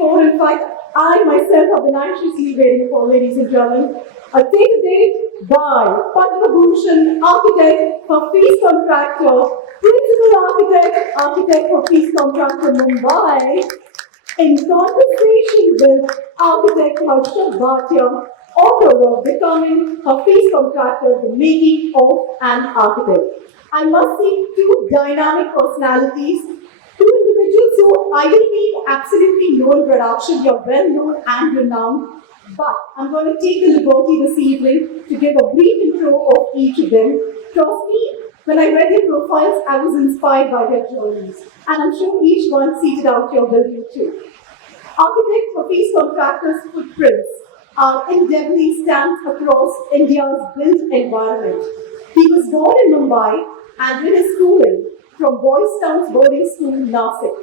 for. In fact, I myself have been anxiously waiting for, ladies and gentlemen. A take-a-date by Padma Bhushan architect, Hafeez Contractor, principal architect, Hafeez Contractor Mumbai, in conversation with architect Harsha Bhatia, author of Becoming Hafeez Contractor, The Making of an Architect. I must see two dynamic personalities, two individuals who I will need absolutely no introduction. You're well known and renowned, but I'm going to take the liberty this evening to give a brief intro of each of them. Trust me, when I read their profiles, I was inspired by their journeys, and I'm sure each one seated out here will do too. Architect Hafeez Contractor's footprints are indelibly stamped across India's built environment. He was born in Mumbai and did his schooling from Boys Town's boarding school, Nasik.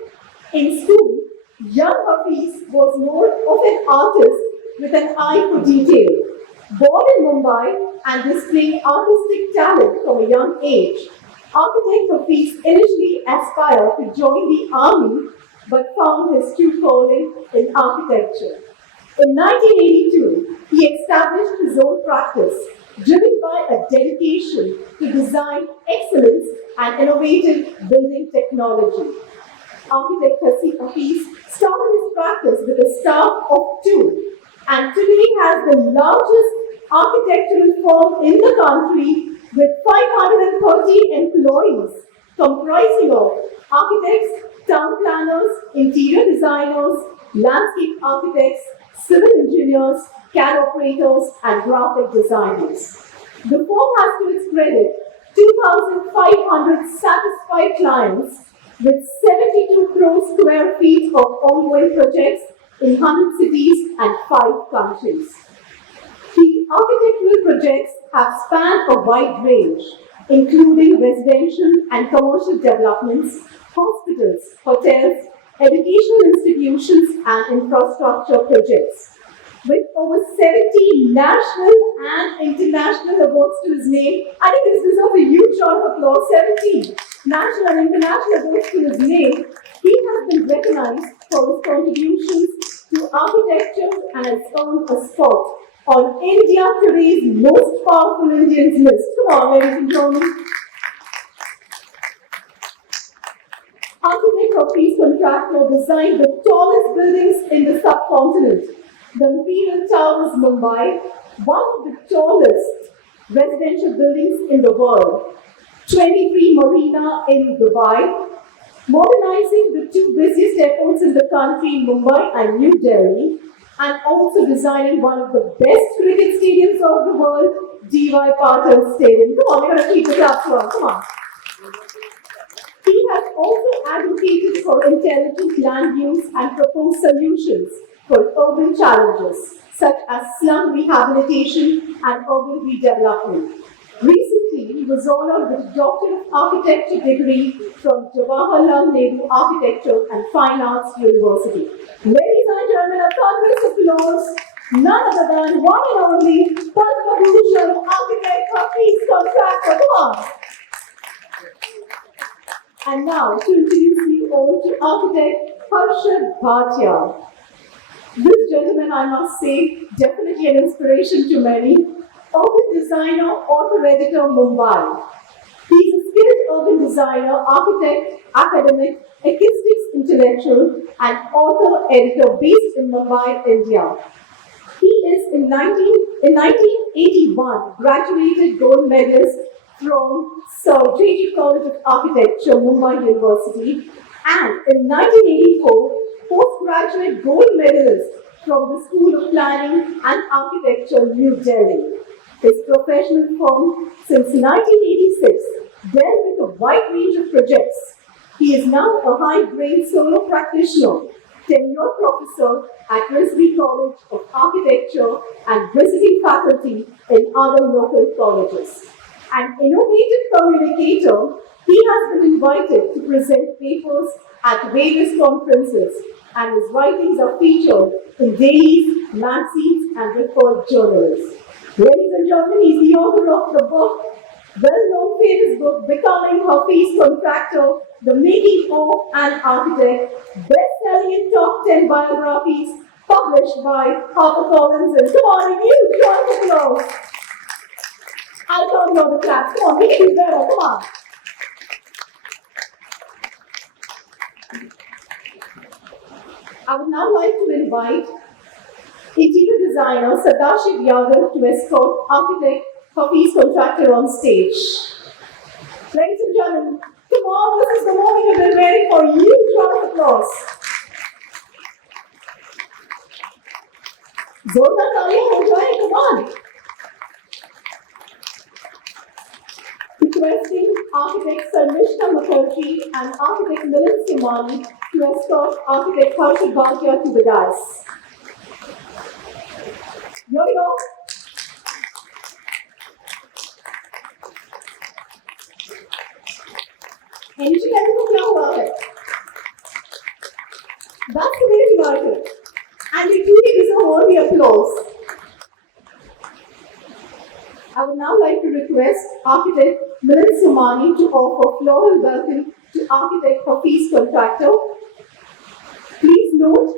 In school, young Hafeez was more of an artist with an eye for detail. Born in Mumbai and displaying artistic talent from a young age, architect Hafeez initially aspired to join the army but found his true calling in architecture. In 1982, he established his own practice, driven by a dedication to design excellence and innovative building technology. Architect Hafeez started his practice with a staff of 2 and today has the largest architectural firm in the country with 530 employees, comprising of architects, town planners, interior designers, landscape architects, civil engineers, CAD operators, and graphic designers. The firm has to its credit 2,500 satisfied clients with 72 crore square feet of ongoing projects in 100 cities and 5 countries. The architectural projects have spanned a wide range, including residential and commercial developments, hospitals, hotels, educational institutions, and infrastructure projects. With over 70 national and international awards to his name, I think this deserves a huge round of applause. 70 national and international awards to his name. He has been recognized for his contributions to architecture and has earned a spot on India Today's Most Powerful Indians list. Come on, ladies and gentlemen. Architect Hafeez Contractor designed the tallest buildings in the subcontinent. The Imperial Towers, Mumbai, one of the tallest residential buildings in the world. 23 Marina in Dubai, modernizing the 2 busiest airports in the country, Mumbai and New Delhi, and also designing one of the best cricket stadiums of the world, D.Y. Patil Stadium. Come on, we're going to keep it up to him. Come on. He has also advocated for intelligent land use and proposed solutions for urban challenges, such as slum rehabilitation and urban redevelopment. Recently, he was honored with a Doctor of Architecture degree from Jawaharlal Nehru Architecture and Fine Arts University. Ladies and gentlemen, a thunderous applause, none other than one and only Padma Bhushan architect Hafeez Contractor. Come on. And now, to introduce you all to architect Harsha Bhatia. This gentleman, I must say, definitely an inspiration to many. Urban designer, author editor, Mumbai. He's a skilled urban designer, architect, academic, acoustics intellectual, and author editor based in Mumbai, India. He is in 1981 graduated gold medalist from Sir J.G. College of Architecture, Mumbai University, and in 1984 postgraduate gold medalist from the School of Planning and Architecture, New Delhi. His professional firm since 1986 dealt with a wide range of projects. He is now a high-grade solo practitioner, tenured professor at Risby College of Architecture and visiting faculty in other local colleges. An innovative communicator, he has been invited to present papers at various conferences, and his writings are featured in dailies, magazines, and referred journals. Ladies and gentlemen, he's the author of the book well-known famous book, Becoming Hafeez Contractor, The Making of an Architect, best-selling in top 10 biographies, published by HarperCollins. Come on, a huge round of applause. I'll count you on the claps. Come on, we can do better. Come on. I would now like to invite interior designer Vijayawada to escort architect Hafeez Contractor on stage. Ladies and gentlemen, come on, this is the moment you've been waiting for. Huge round of applause. Zorda Talia ho jaye, come on. Requesting architect Sarmishta Mukherjee and architect Milind Simani to escort architect Harshit Bhatia to the dais. Here we go. Energy level को क्या हुआ है? That's the way we like it. And they truly deserve all the applause. I would now like to request architect Milind Simani to offer floral welcome to architect Hafeez Contractor. Please note,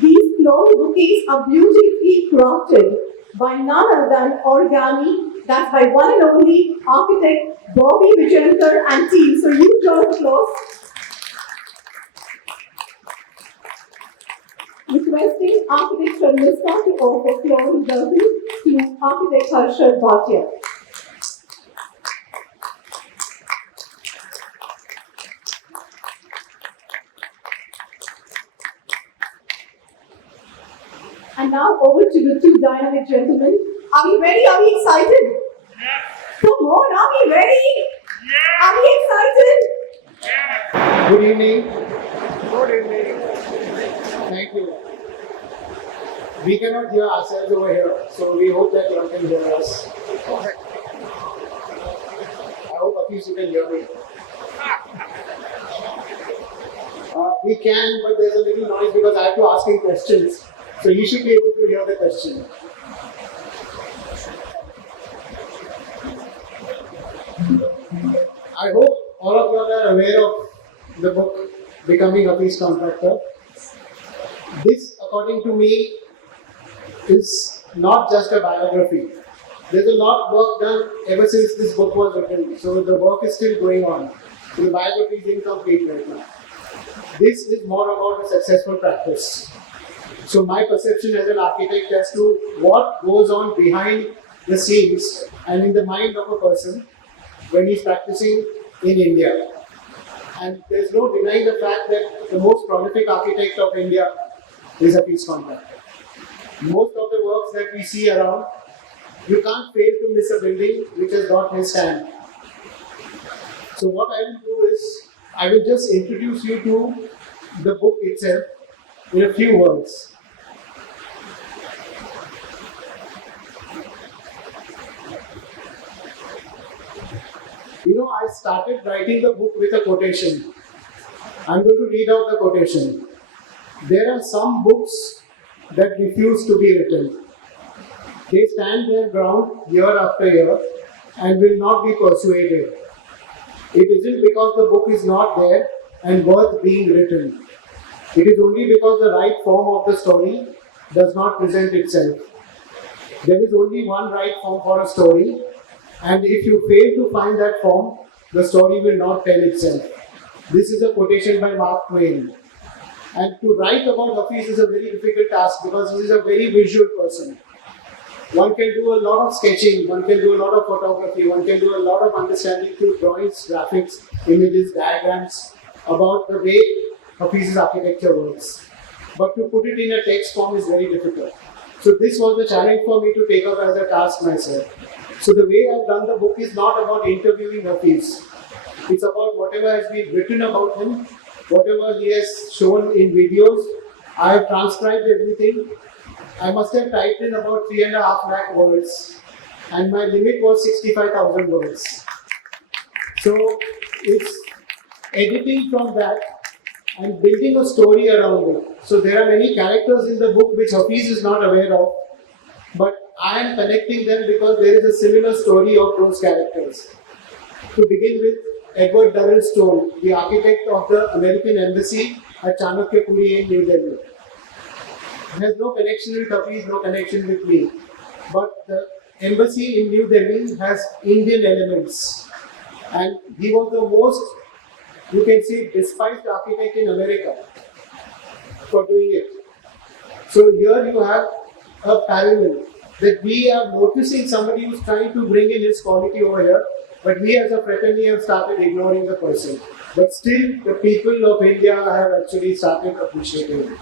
these floral bouquets are beautifully crafted by none other than origami. That's by one and only architect Bobby Vijayawada and team. So huge round of applause. Requesting architect Sharmista to offer floral welcome to architect Harshit Bhatia. And now over to the two dynamic gentlemen. Are we ready? Are we excited? Yeah. Come on, are we ready? Yeah. Are we excited? Yeah. Good evening. Good evening. Thank you. We cannot hear ourselves over here, so we hope that you can hear us. Okay. I hope at least you can hear me. We can, but there's a little noise because I have to ask him questions. So you should be able to hear the question. I hope all of you are aware of the book Becoming Hafeez Contractor. This, according to me, is not just a biography. There's a lot of work done ever since this book was written, so the work is still going on. So the biography is incomplete right now. This is more about a successful practice. So my perception as an architect as to what goes on behind the scenes and in the mind of a person when he's practicing in India. And there's no denying the fact that the most prolific architect of India is Hafeez Contractor. Most of the works that we see around, you can't fail to miss a building which has got his stamp. So what I will do is, I will just introduce you to the book itself in a few words. You know, I started writing the book with a quotation. I'm going to read out the quotation. There are some books that refuse to be written. They stand their ground year after year and will not be persuaded. It isn't because the book is not there and worth being written. It is only because the right form of the story does not present itself. There is only one right form for a story, and if you fail to find that form, the story will not tell itself. This is a quotation by Mark Twain. And to write about Hafeez is a very difficult task because he is a very visual person. One can do a lot of sketching, one can do a lot of photography, one can do a lot of understanding through drawings, graphics, images, diagrams about the way Hafeez's architecture works. But to put it in a text form is very difficult. So this was the challenge for me to take up as a task myself. So the way I've done the book is not about interviewing Hafeez. It's about whatever has been written about him, whatever he has shown in videos. I have transcribed everything. I must have typed in about 3.5 lakh words, and my limit was 65,000 words. So it's editing from that and building a story around it. So there are many characters in the book which Hafeez is not aware of, but I am connecting them because there is a similar story of those characters. To begin with, Edward Durrell Stone, the architect of the American Embassy at Chanakyapuri in New Delhi. He has no connection with Hafeez, no connection with me. But the embassy in New Delhi has Indian elements. And he was the most, you can say, despised architect in America for doing it. So here you have a parallel that we are noticing somebody who's trying to bring in his quality over here, but we as a fraternity have started ignoring the person. But still, the people of India have actually started appreciating it.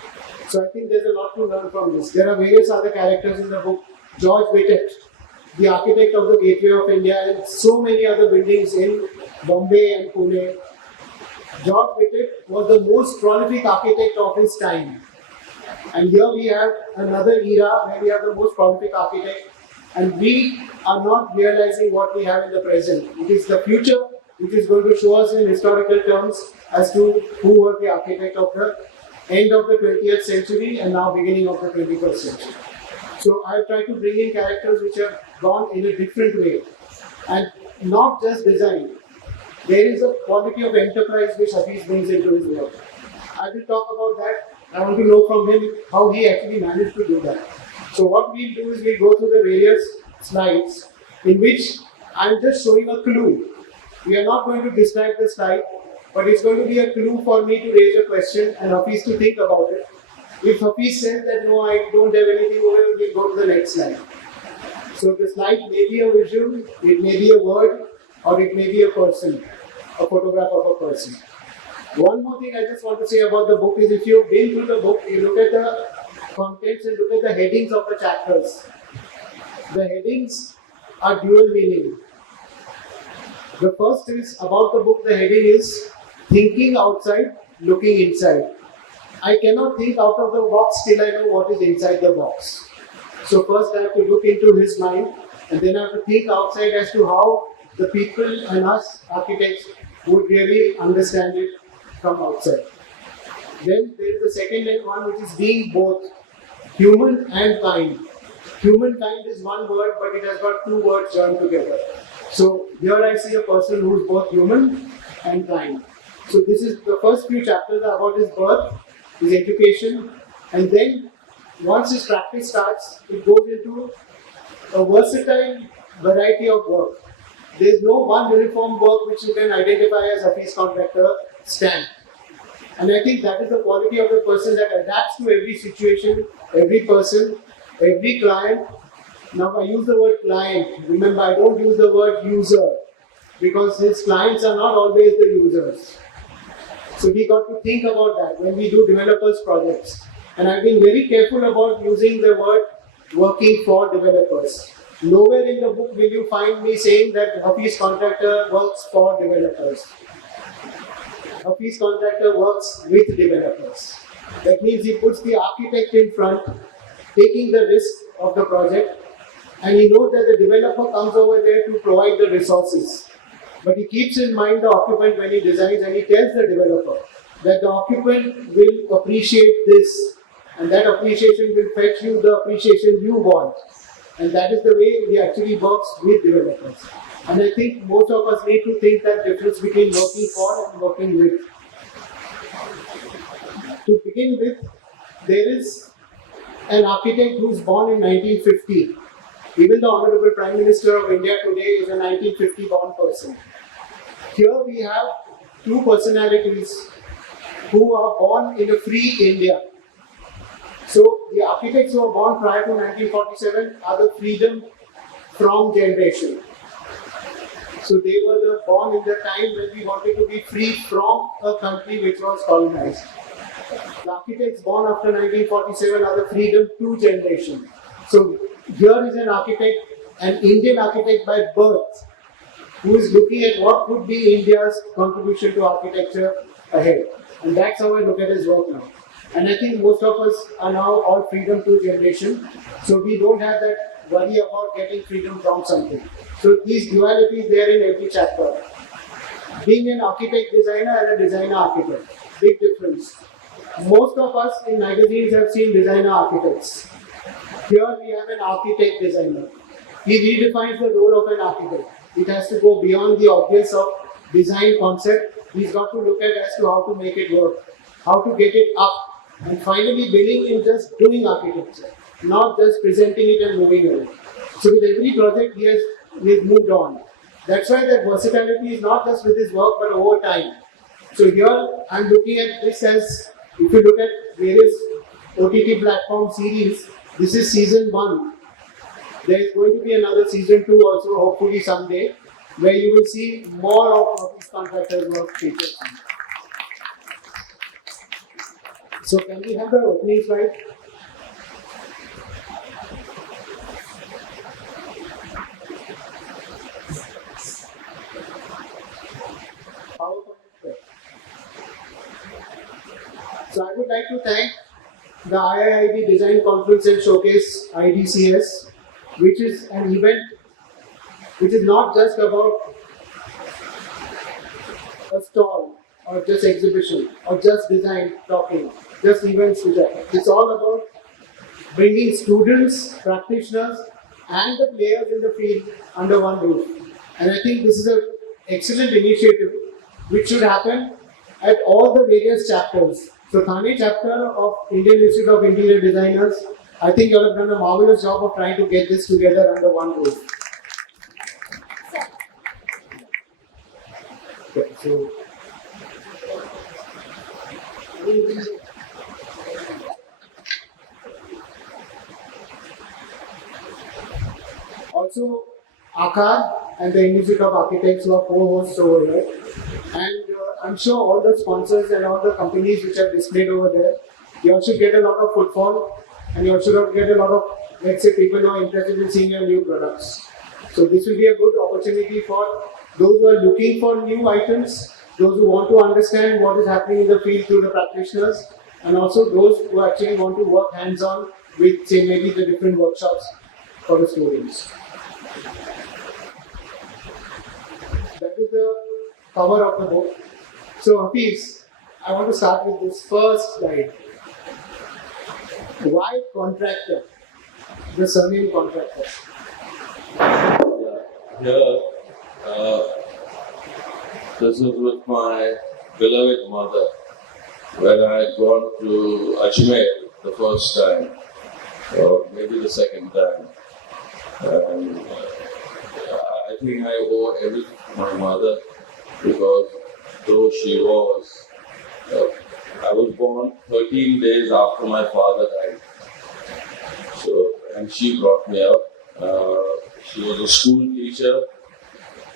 So I think there's a lot to learn from this. There are various other characters in the book. George Whitett, the architect of the Gateway of India, and so many other buildings in Bombay and Pune. George Whitett was the most prolific architect of his time. And here we have another era where we have the most prolific architect, and we are not realizing what we have in the present. It is the future which is going to show us in historical terms as to who was the architect of the end of the 20th century and now beginning of the 21st century. So I try to bring in characters which have gone in a different way, and not just design. There is a quality of enterprise which Hafeez brings into his work. I will talk about that. I want to know from him how he actually managed to do that. So what we'll do is we'll go through the various slides in which I'm just showing a clue. We are not going to describe the slide, but it's going to be a clue for me to raise a question and Hafeez to think about it. If Hafeez says that no, I don't have anything over here, we'll go to the next slide. So the slide may be a visual, it may be a word, or it may be a person, a photograph of a person. One more thing I just want to say about the book is if you've been through the book, you look at the contents and look at the headings of the chapters. The headings are dual meaning. The first is about the book, the heading is Thinking Outside, Looking Inside. I cannot think out of the box till I know what is inside the box. So first I have to look into his mind, and then I have to think outside as to how the people and us architects would really understand it from outside. Then there is the second one, which is being both human and kind. Humankind is one word, but it has got two words joined together. So here I see a person who is both human and kind. So this is the first few chapters are about his birth, his education, and then once his practice starts, it goes into a versatile variety of work. There is no one uniform work which you can identify as Hafeez Contractor stamp. And I think that is the quality of the person that adapts to every situation, every person, every client. Now I use the word client. Remember, I don't use the word user because his clients are not always the users. So we got to think about that when we do developers projects. And I've been very careful about using the word working for developers. Nowhere in the book will you find me saying that Hafeez Contractor works for developers. Hafeez Contractor works with developers. That means he puts the architect in front, taking the risk of the project, and he knows that the developer comes over there to provide the resources. But he keeps in mind the occupant when he designs, and he tells the developer that the occupant will appreciate this, and that appreciation will fetch you the appreciation you want. And that is the way he actually works with developers. And I think most of us need to think that difference between working for and working with. To begin with, there is an architect who is born in 1950. Even the Honorable Prime Minister of India today is a 1950 born person. Here we have two personalities who are born in a free India. So the architects who are born prior to 1947 are the freedom from generation. So they were born in the time when we wanted to be free from a country which was colonized. The architects born after 1947 are the freedom to generation. So here is an architect, an Indian architect by birth, who is looking at what could be India's contribution to architecture ahead. And that's how I look at his work now. And I think most of us are now all freedom to generation. So we don't have that worry about getting freedom from something. So these dualities there in every chapter. Being an architect designer and a designer architect. Big difference. Most of us in magazines have seen designer architects. Here we have an architect designer. He redefines the role of an architect. It has to go beyond the obvious of design concept. He's got to look at as to how to make it work, how to get it up, and finally billing in just doing architecture, not just presenting it and moving away. So with every project he has moved on. That's why that versatility is not just with his work but over time. So here I'm looking at this as, if you look at various OTT platform series, this is season 1. There is going to be another season 2 also, hopefully someday, where you will see more of Hafeez Contractor's work featured. So can we have the opening slide? So I would like to thank the IIIT Design Confluence and Showcase IDCS, which is an event which is not just about a stall or just exhibition or just design talking, just events which are. It's all about bringing students, practitioners, and the players in the field under one roof. And I think this is an excellent initiative which should happen at all the various chapters. So Thane chapter of Indian Institute of Interior Designers, I think you have done a marvelous job of trying to get this together under one roof. Okay, so also Akar and the Institute of Architects who are co-hosts over here. And I'm sure all the sponsors and all the companies which are displayed over there, you all should get a lot of footfall and you all should get a lot of, let's say, people who are interested in seeing your new products. So this will be a good opportunity for those who are looking for new items, those who want to understand what is happening in the field through the practitioners, and also those who actually want to work hands-on with, say, maybe the different workshops for the students. That is the cover of the book. So Hafeez, I want to start with this first slide. Why Contractor? The surname Contractor. Here, this is with my beloved mother, when I had gone to Ajmer the first time, or maybe the second time. And I think I owe everything to my mother, because though she was, I was born 13 days after my father died. So, and she brought me up. She was a school teacher,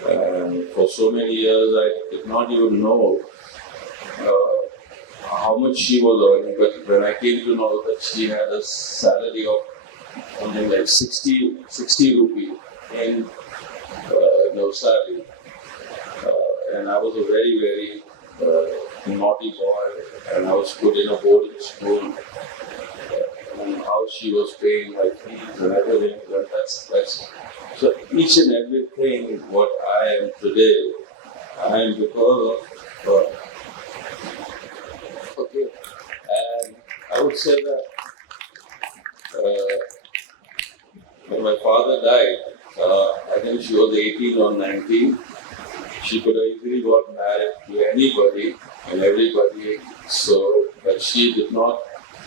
and for so many years I did not even know how much she was earning. But when I came to know that she had a salary of something like 60 rupees in salary, and I was a very, very naughty boy, and I was put in a boarding school. And how she was paying my fees and everything, and that's so each and everything what I am today, I am because of her. Okay, and I would say that when my father died, I think she was 18 or 19. She could have easily got married to anybody and everybody, so but she did not,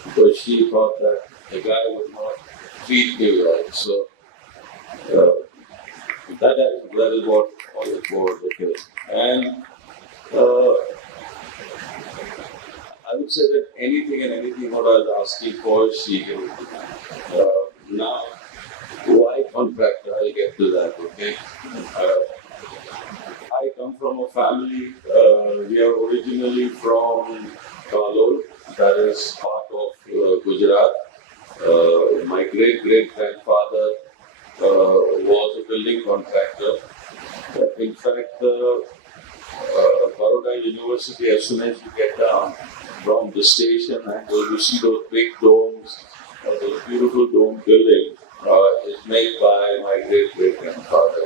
because she thought that the guy would not treat me well. So that is what all it was. Okay. And I would say that anything what I was asking for, she gave. Now, why Contractor? I'll get to that. Okay. I come from a family. We are originally from Kalol, that is part of Gujarat. My great-great-grandfather was a building contractor. In fact, Baroda University, as soon as you get down from the station and you see those big domes, those beautiful dome buildings, is made by my great-great-grandfather.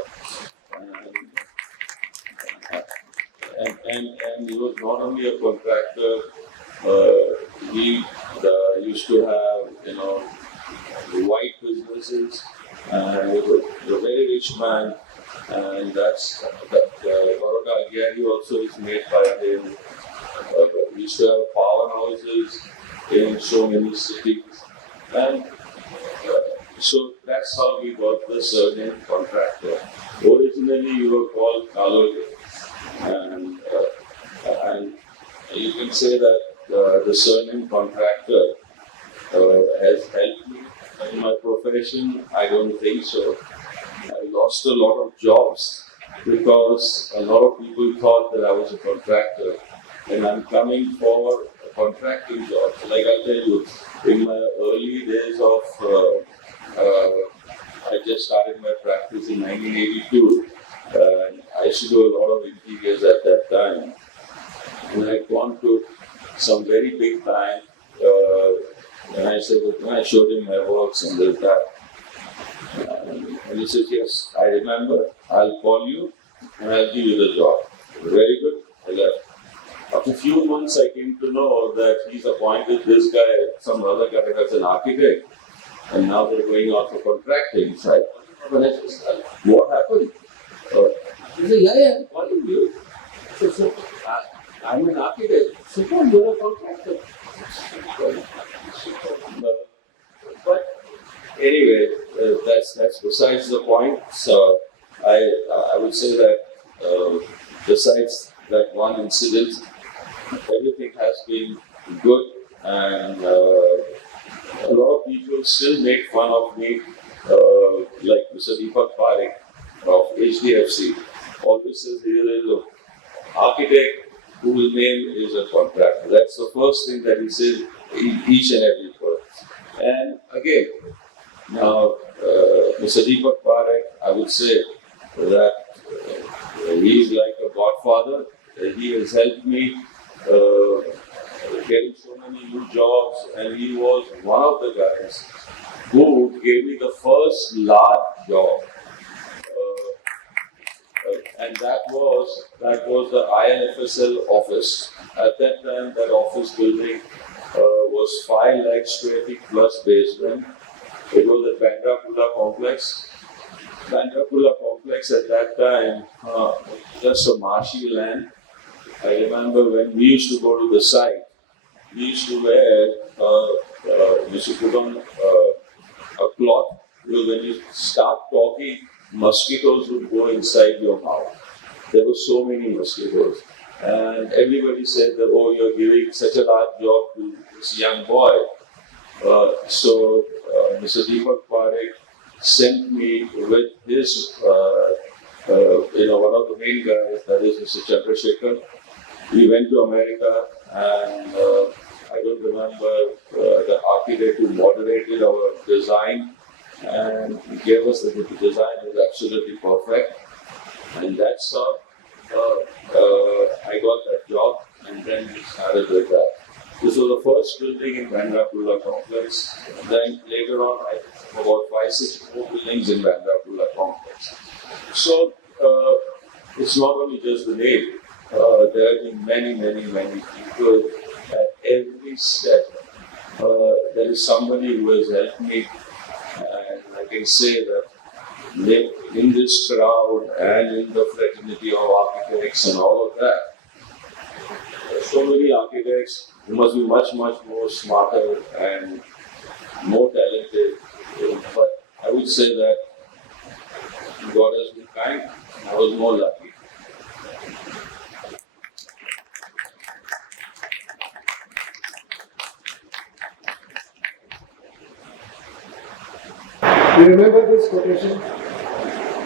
And he was not only a contractor, he used to have, white services, and he was a very rich man. And that's Baroda Agyari also is made by him. We used to have powerhouses in so many cities, and so that's how we got the surname Contractor. Originally, we were called Kalole, and you can say that the surname Contractor has helped me in my profession. I don't think so. I lost a lot of jobs because a lot of people thought that I was a contractor, and I'm coming for a contracting job. Like I tell you, in my early days of, I just started my practice in 1982, and I used to do a lot of interiors at that time. And I'd gone to some very big bank, and I said, I showed him my works and this, that. And he says, yes, I remember, I'll call you and I'll give you the job. Very good. I left. After a few months, I came to know that he's appointed this guy, some other guy as an architect, and now they're going out for contracting. So when I said, what happened? He said, yeah, I'm calling you. So I'm an architect. So you're a contractor. But anyway, that's besides the point. So I would say that besides that one incident, everything has been good, and a lot of people still make fun of me, like Mr. Deepak Parekh of HDFC. Always says he is an architect whose name is a contractor. That's the first thing that he says in each and every word. And again, now Mr. Deepak Parekh, I would say that he is like a godfather. He has helped me getting so many new jobs, and he was one of the guys who gave me the first large job. And that was the INFSL office. At that time, that office building was 5 lakh square feet plus basement. It was the Bandra complex. Bandra complex at that time, just a marshy land. I remember when we used to go to the site, we used to wear, we used to put on a cloth, because when you start talking, mosquitoes would go inside your mouth. There were so many mosquitoes. And everybody said that, oh, you're giving such a large job to this young boy. So Mr. Deepak Parekh sent me with his, one of the main guys, that is Mr. Chandrasekhar. We went to America, and I don't remember the architect who moderated our design, and he gave us the design. It was absolutely perfect, and that's how I got that job, and then we started with that. This was the first building in Bandra complex. Then later on, I have about 5-6 more buildings in Bandra complex. So it's not only just the name. There have been many people at every step. There is somebody who has helped me, and I can say that in this crowd and in the fraternity of architects and all of that, so many architects who must be much more smarter and more talented. But I would say that God has been kind. I was more lucky. You remember this quotation?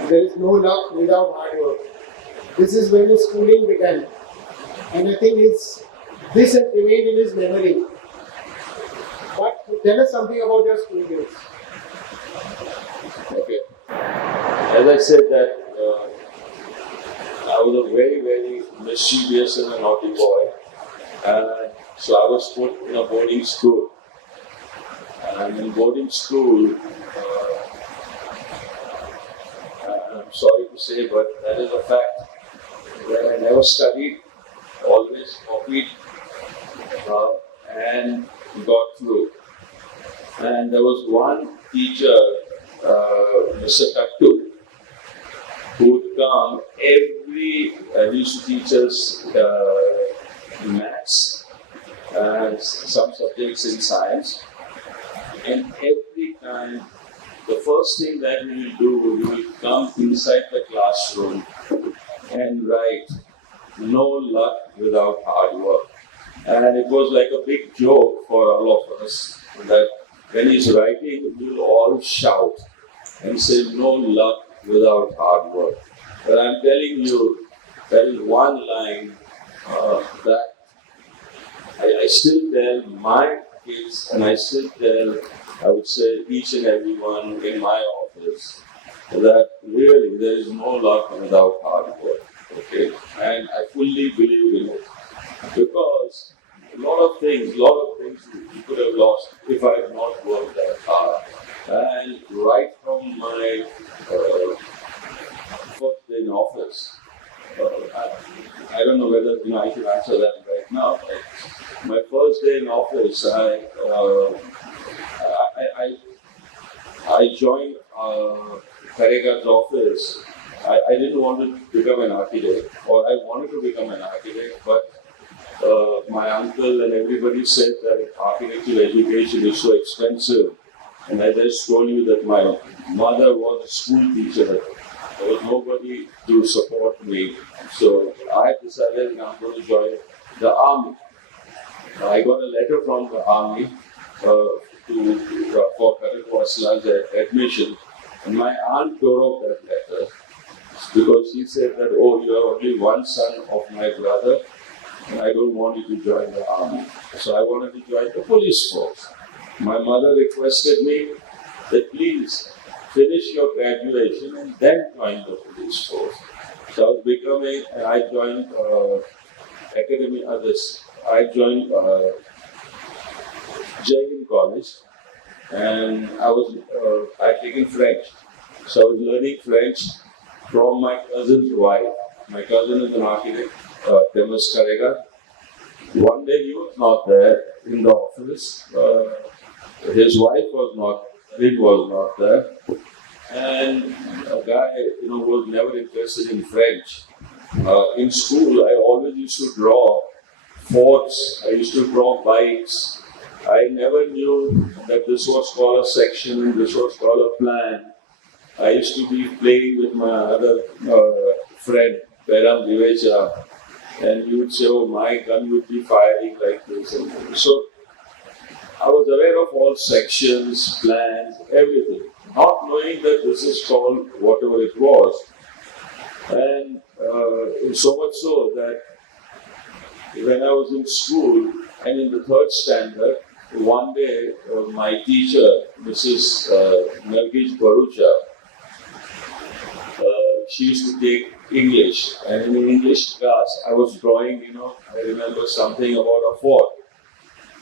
There is no luck without hard work. This is when his schooling began. And I think this has remained in his memory. But tell us something about your school days. Okay. As I said that I was a very mischievous and a naughty boy. And so I was put in a boarding school. And in boarding school, I'm sorry to say, but that is a fact, that I never studied, always copied, and got through. And there was one teacher Mr. Tattu, who would come every, he used to teach us maths and some subjects in science. And every time, the first thing that we will do, we will come inside the classroom and write, no luck without hard work. And it was like a big joke for all of us that when he's writing, we'll all shout and say, no luck without hard work. But I'm telling you, there is one line that I still tell my kids, and I still tell, I would say, each and everyone in my office, that really there is no luck without hard work. Okay? And I fully believe in it. Because a lot of things we could have lost if I had not worked that hard. And right from my first day in office, I don't know whether I should answer that right now. But my first day in office, I joined Karega's office. I didn't want to become an architect, or I wanted to become an architect, but my uncle and everybody said that architectural education is so expensive. And I just told you that my mother was a school teacher. There was nobody to support me. So I decided I'm going to join the army. I got a letter from the army for Karan Wasla's admission. And my aunt tore up that letter because she said that, oh, you are only one son of my brother, and I don't want you to join the army. So I wanted to join the police force. My mother requested me that please finish your graduation and then join the police force. So I joined academy others. I joined Jain College, and I'd taken French. So I was learning French from my cousin's wife. My cousin is an architect, Demis Karega. One day he was not there in the office. His wife was not there. And a guy, was never interested in French. In school, I always used to draw forts. I used to draw bikes. I never knew that this was called a section, this was called a plan. I used to be playing with my other friend, Beram Vijayawada, and he would say, oh, my gun would be firing like this. And so I was aware of all sections, plans, everything, not knowing that this is called whatever it was. And so much so that when I was in school and in the third standard, one day my teacher, Mrs. Nargis Barucha, she used to take English, and in the English class I was drawing, I remember something about a fort.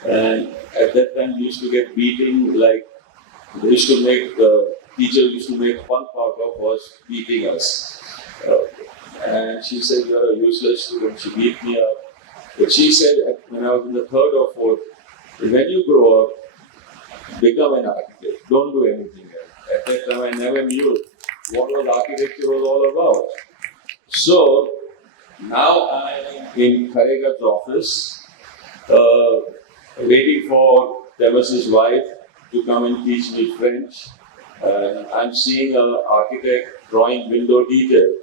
And at that time we used to get beating, like the teacher used to make fun out of us beating us. And she said, you're a useless student. She beat me up. But she said, when I was in the third or fourth, when you grow up, become an architect. Don't do anything else. At that time, I never knew what architecture was all about. So, now I'm in Karega's office, waiting for Demis's wife to come and teach me French. I'm seeing an architect drawing window detail.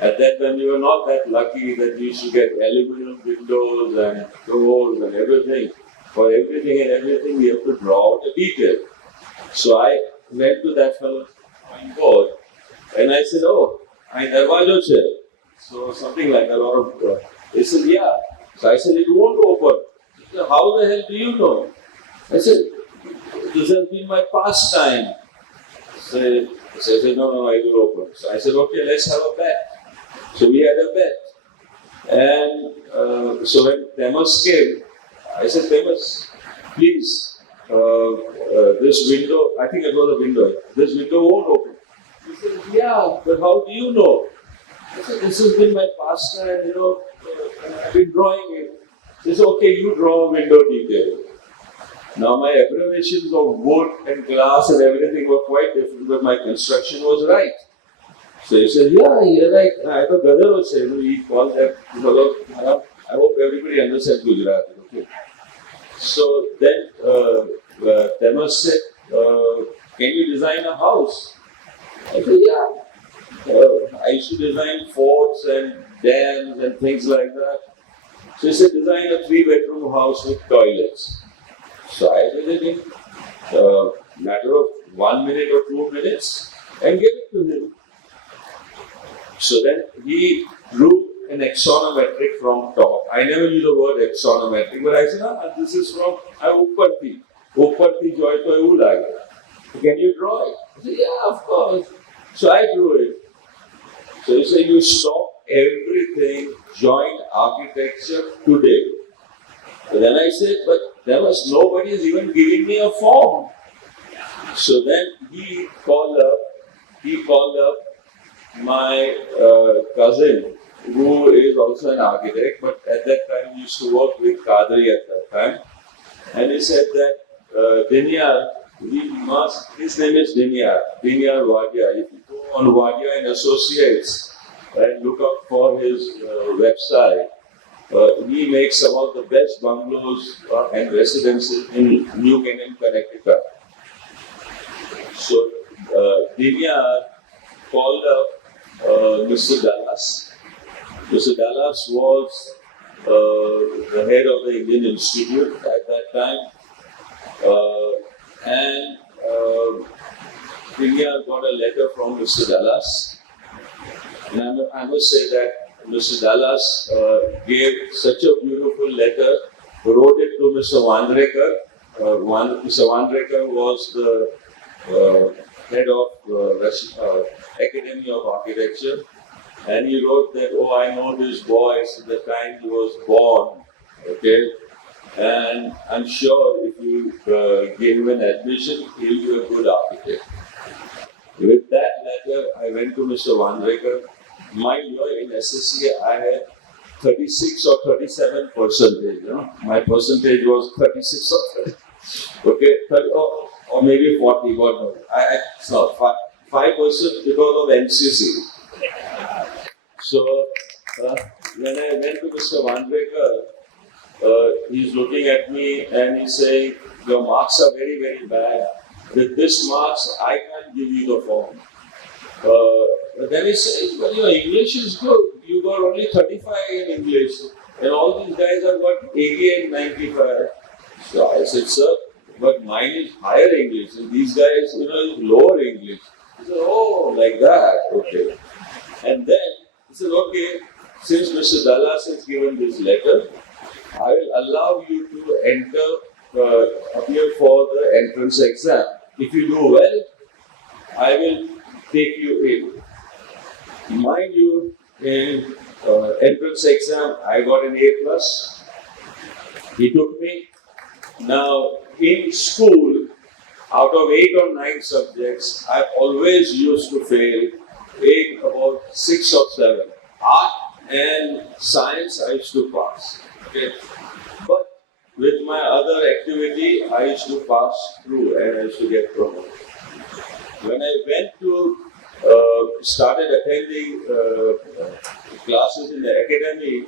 At that time, we were not that lucky that we used to get aluminum windows and doors and everything. For everything and everything, we have to draw out a detail. So I went to that fellow's drawing board and I said, oh, I darwajo che. So something like a lot of, they said, yeah. So I said, it won't open. He said, how the hell do you know? I said, this has been my pastime. So I said, no, it will open. So I said, okay, let's have a bet. So we had a bet. And so when Demis came, I said, Demis, please, this window, I think it was a window, this window won't open. He said, yeah, but how do you know? I said, this has been my pastime, I've been drawing it. He said, okay, you draw a window detail. Now my abbreviations of wood and glass and everything were quite different, but my construction was right. So he said, yeah, you're right. I thought brother was saying, he called that fellow. I hope everybody understands Gujarati. Okay. So then Temas said, can you design a house? I said, yeah. I used to design forts and dams and things like that. So he said, design a 3-bedroom house with toilets. So I did it in a matter of 1 minute or 2 minutes and gave it to him. So then he drew an axonometric from top. I never knew the word axonometric, but I said, this is from Upparthi. Upparthi joy to Eulai. Can you draw it? I said, yeah, of course. So I drew it. So he said, you stop everything, join architecture today. So then I said, but there was nobody is even giving me a form. So then he called up my cousin, who is also an architect, but at that time he used to work with Kadri at that time. And he said that Dinyar, his name is Dinyar Wadia. If you go on Wadia and Associates and look up for his website, he makes some of the best bungalows and residences in New Canaan, Connecticut. So Dinyar called up Mr. Dallas. Mr. Dallas was the head of the Indian Institute at that time. And Dinyar got a letter from Mr. Dallas. And I must say that Mr. Dallas gave such a beautiful letter, wrote it to Mr. Wandrekar. Mr. Wandrekar was the head of Academy of Architecture, and he wrote that, oh, I know this boy since the time he was born, okay, and I'm sure if you give him an admission, he'll be a good architect. With that letter, I went to Mr. Wandrekar. Mind you, in SSC, I had 36 or 37 percentage. You know? My percentage was 36 or 30. Okay, 30, or maybe 40, God knows. No, 5% because of NCC. So, when I went to Mr. Wandrekar, he's looking at me and he's saying, your marks are very, very bad. With this marks, I can't give you the form. But then he says, well, your English is good. You got only 35 in English. And all these guys have got 80 and 95. So I said, sir, but mine is higher English. And these guys, is lower English. He said, oh, like that. Okay. And then he said, okay, since Mr. Dallas has given this letter, I will allow you to appear for the entrance exam. If you do well, I will take you in. Mind you, in entrance exam, I got an A+. He took me. Now, in school, out of 8 or 9 subjects, I always used to fail, about 6 or 7. Art and science, I used to pass. Okay. But with my other activity, I used to pass through and I used to get promoted. When I went to started attending classes in the academy,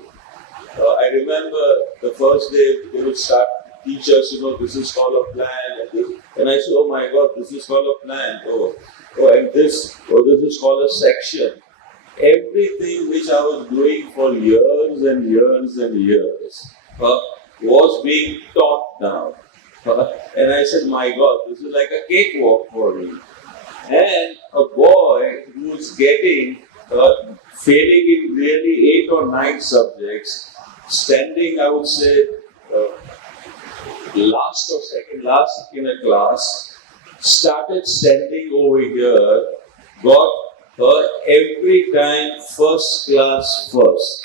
I remember the first day they would start teach us, this is called a plan. And I said, oh my God, this is called a plan. And this is called a section. Everything which I was doing for years and years and years was being taught now. And I said, my God, this is like a cakewalk for me. And a boy who's failing in really 8 or 9 subjects, standing, I would say, last or second last in a class, started standing over here, got her every time first class first.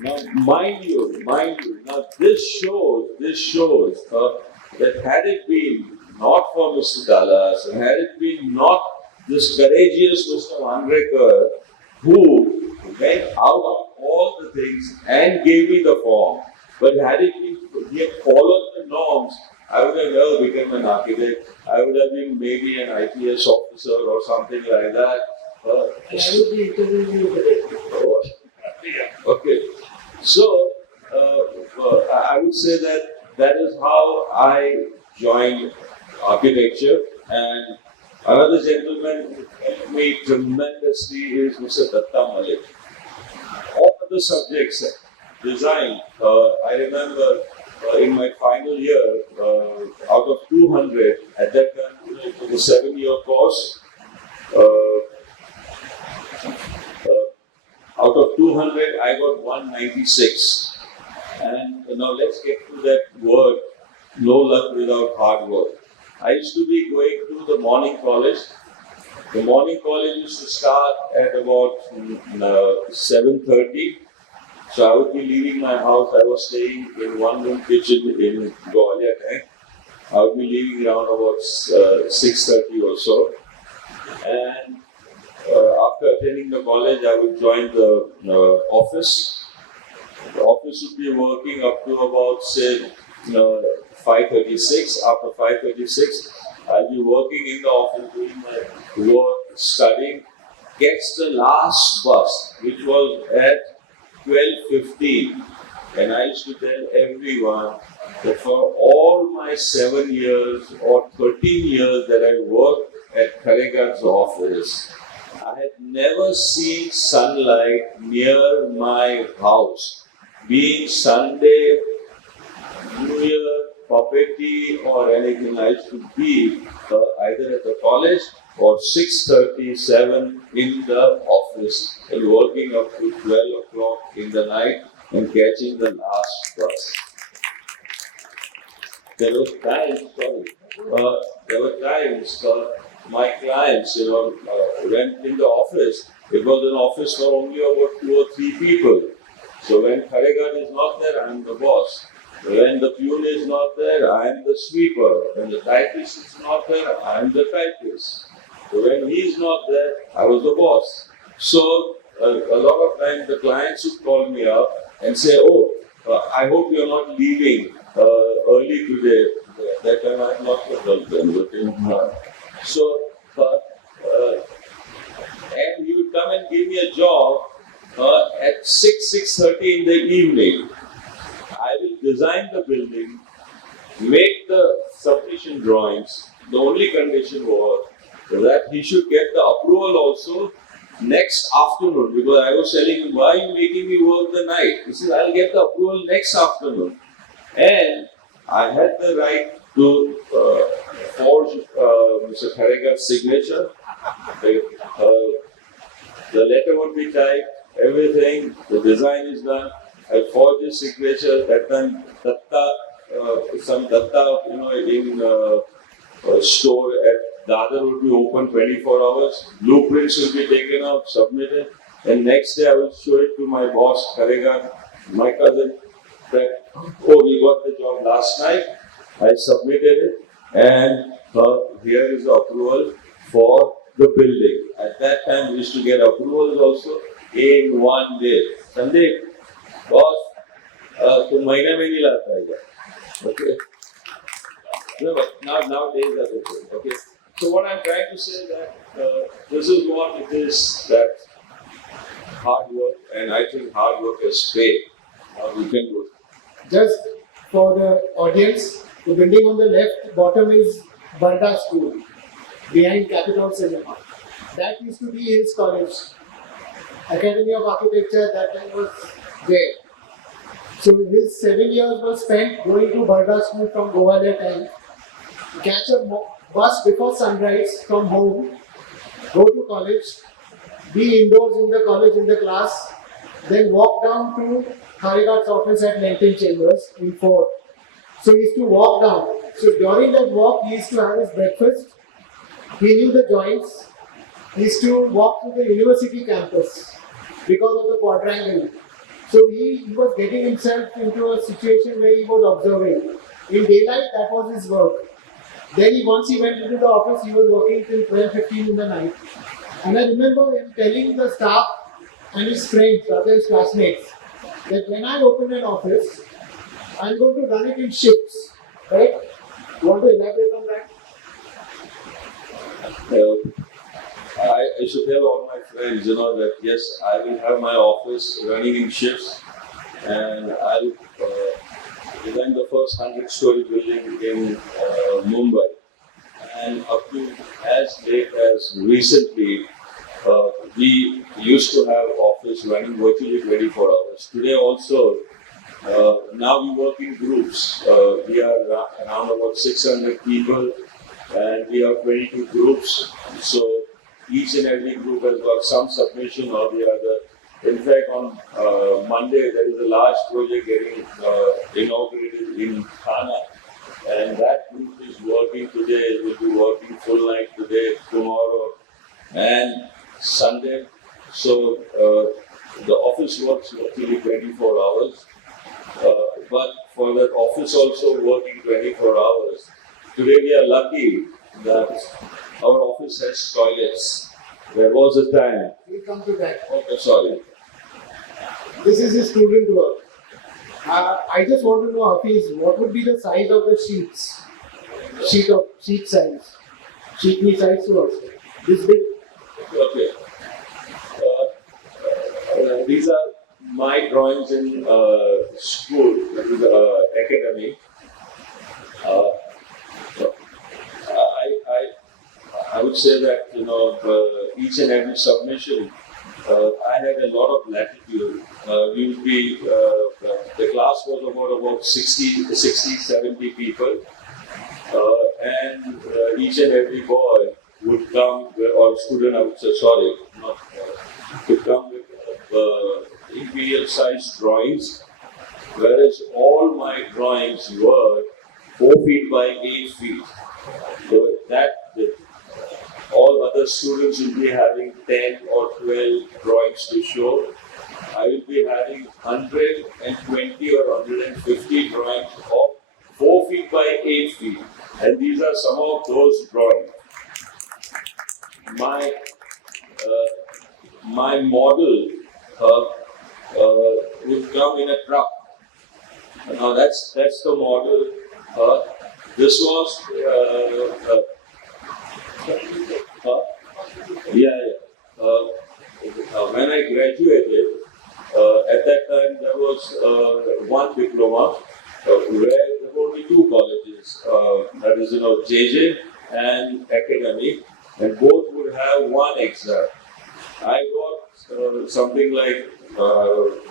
Now, mind you, now this shows that had it been not for Mr. Dallas, and had it been not this courageous Mr. Wandrekar, who went out of all the things and gave me the form, but had it been, he had followed the norms, I would have never become an architect. I would have been maybe an IPS officer or something like that. And I would be interviewing you today. Okay. So, I would say that that is how I joined architecture. And another gentleman who helped me tremendously is Mr. Datta Malik. All other subjects, design, I remember in my final year, out of 200, at that time it was a 7-year course. Out of 200, I got 196. And now let's get to that word, no luck without hard work. I used to be going to the morning college. The morning college used to start at about 7:30. So I would be leaving my house. I was staying in one-room kitchen in Vijayawada Thane. I would be leaving around about 6:30 or so. And after attending the college, I would join the office. The office would be working up to about, say, 5:36. After 5:36, I'll be working in the office, doing my work, studying. Gets the last bus, which was at 12:15. And I used to tell everyone that for all my 7 years or 13 years that I worked at Kharegar's office, I had never seen sunlight near my house. Being Sunday, New Year, puppety or anything, I used to be either at the college or 6:30, 7 in the office and working up to 12 o'clock in the night and catching the last bus. There were times, my clients, went in the office. It was an office for only about 2 or 3 people. So when Kharegar is not there, I am the boss. When the peon is not there, I am the sweeper. When the typist is not there, I am the typist. So when he is not there, I was the boss. So a lot of times the clients would call me up and say, "Oh, I hope you are not leaving early today." That time I am not the So, and he would come and give me a job at 6:30 in the evening. I will design the building, make the submission drawings. The only condition was that he should get the approval also next afternoon, because I was telling him, "Why are you making me work the night?" He said, "I'll get the approval next afternoon." And I had the right to forge Mr. Kharegar's signature. The letter would be typed, everything, the design is done. I forged his signature. That time, some Datta, in store at Dadar would be open 24 hours. Blueprints will be taken out, submitted, and next day I will show it to my boss, Kharegar, my cousin, that, "Oh, we got the job last night." I submitted it, and here is the approval for the building. At that time, we used to get approvals also in one day. Sunday, boss, तुम महीने में नहीं लाता है क्या? Okay. No, but nowadays that's okay. Okay. So what I'm trying to say is that this is what it is, that hard work, and I think hard work is paid. We can do it. Just for the audience, the building on the left bottom is Barda School, behind Capitol Cinema. That used to be his college. Academy of Architecture that time was there. So his 7 years were spent going to Barda School from Goa time, catch a bus before sunrise from home, go to college, be indoors in the college in the class, then walk down to Kharegar's office at Lenton Chambers in Fort. So he used to walk down. So during that walk, he used to have his breakfast. He knew the joints. He used to walk to the university campus because of the quadrangle. So he was getting himself into a situation where he was observing. In daylight, that was his work. Then once he went into the office, he was working till 12:15 in the night. And I remember him telling the staff and his friends, other his classmates, that when I open an office, I'm going to run it in shifts. Right? Want to elaborate on that? I should tell all my friends, that yes, I will have my office running in shifts, and I'll design the first 100-story building in Mumbai. And up to as late as recently, we used to have office running virtually 24 hours. Today also, now we work in groups. We are around about 600 people, and we have 22 groups. So each and every group has got some submission or the other. In fact, on Monday, there is a large project getting inaugurated in Thane, and that group is working today, will be working full night today, tomorrow, and Sunday. So the office works virtually 24 hours. But for that office also working 24 hours, today we are lucky that our office has toilets. There was a time. We'll come to that. Okay, sorry. This is a student work. I just want to know, Hafeez, what would be the size of the sheets? Sheet size. Sheet knee size also. This big. Okay. These are my drawings in school, academy. I would say that each and every submission, I had a lot of latitude. We would be the class was about 60, 70 people, and each and every boy would come, or student, I would say, sorry, not would come with imperial sized drawings, whereas all my drawings were 4 feet by 8 feet. So all other students will be having 10 or 12 drawings to show. I will be having 120 or 150 drawings of 4 feet by 8 feet. And these are some of those drawings. My model would come in a truck. Now that's the model. This was when I graduated, at that time there was one diploma where there were only 2 colleges, that is, JJ and Academy, and both would have one exam. I got something like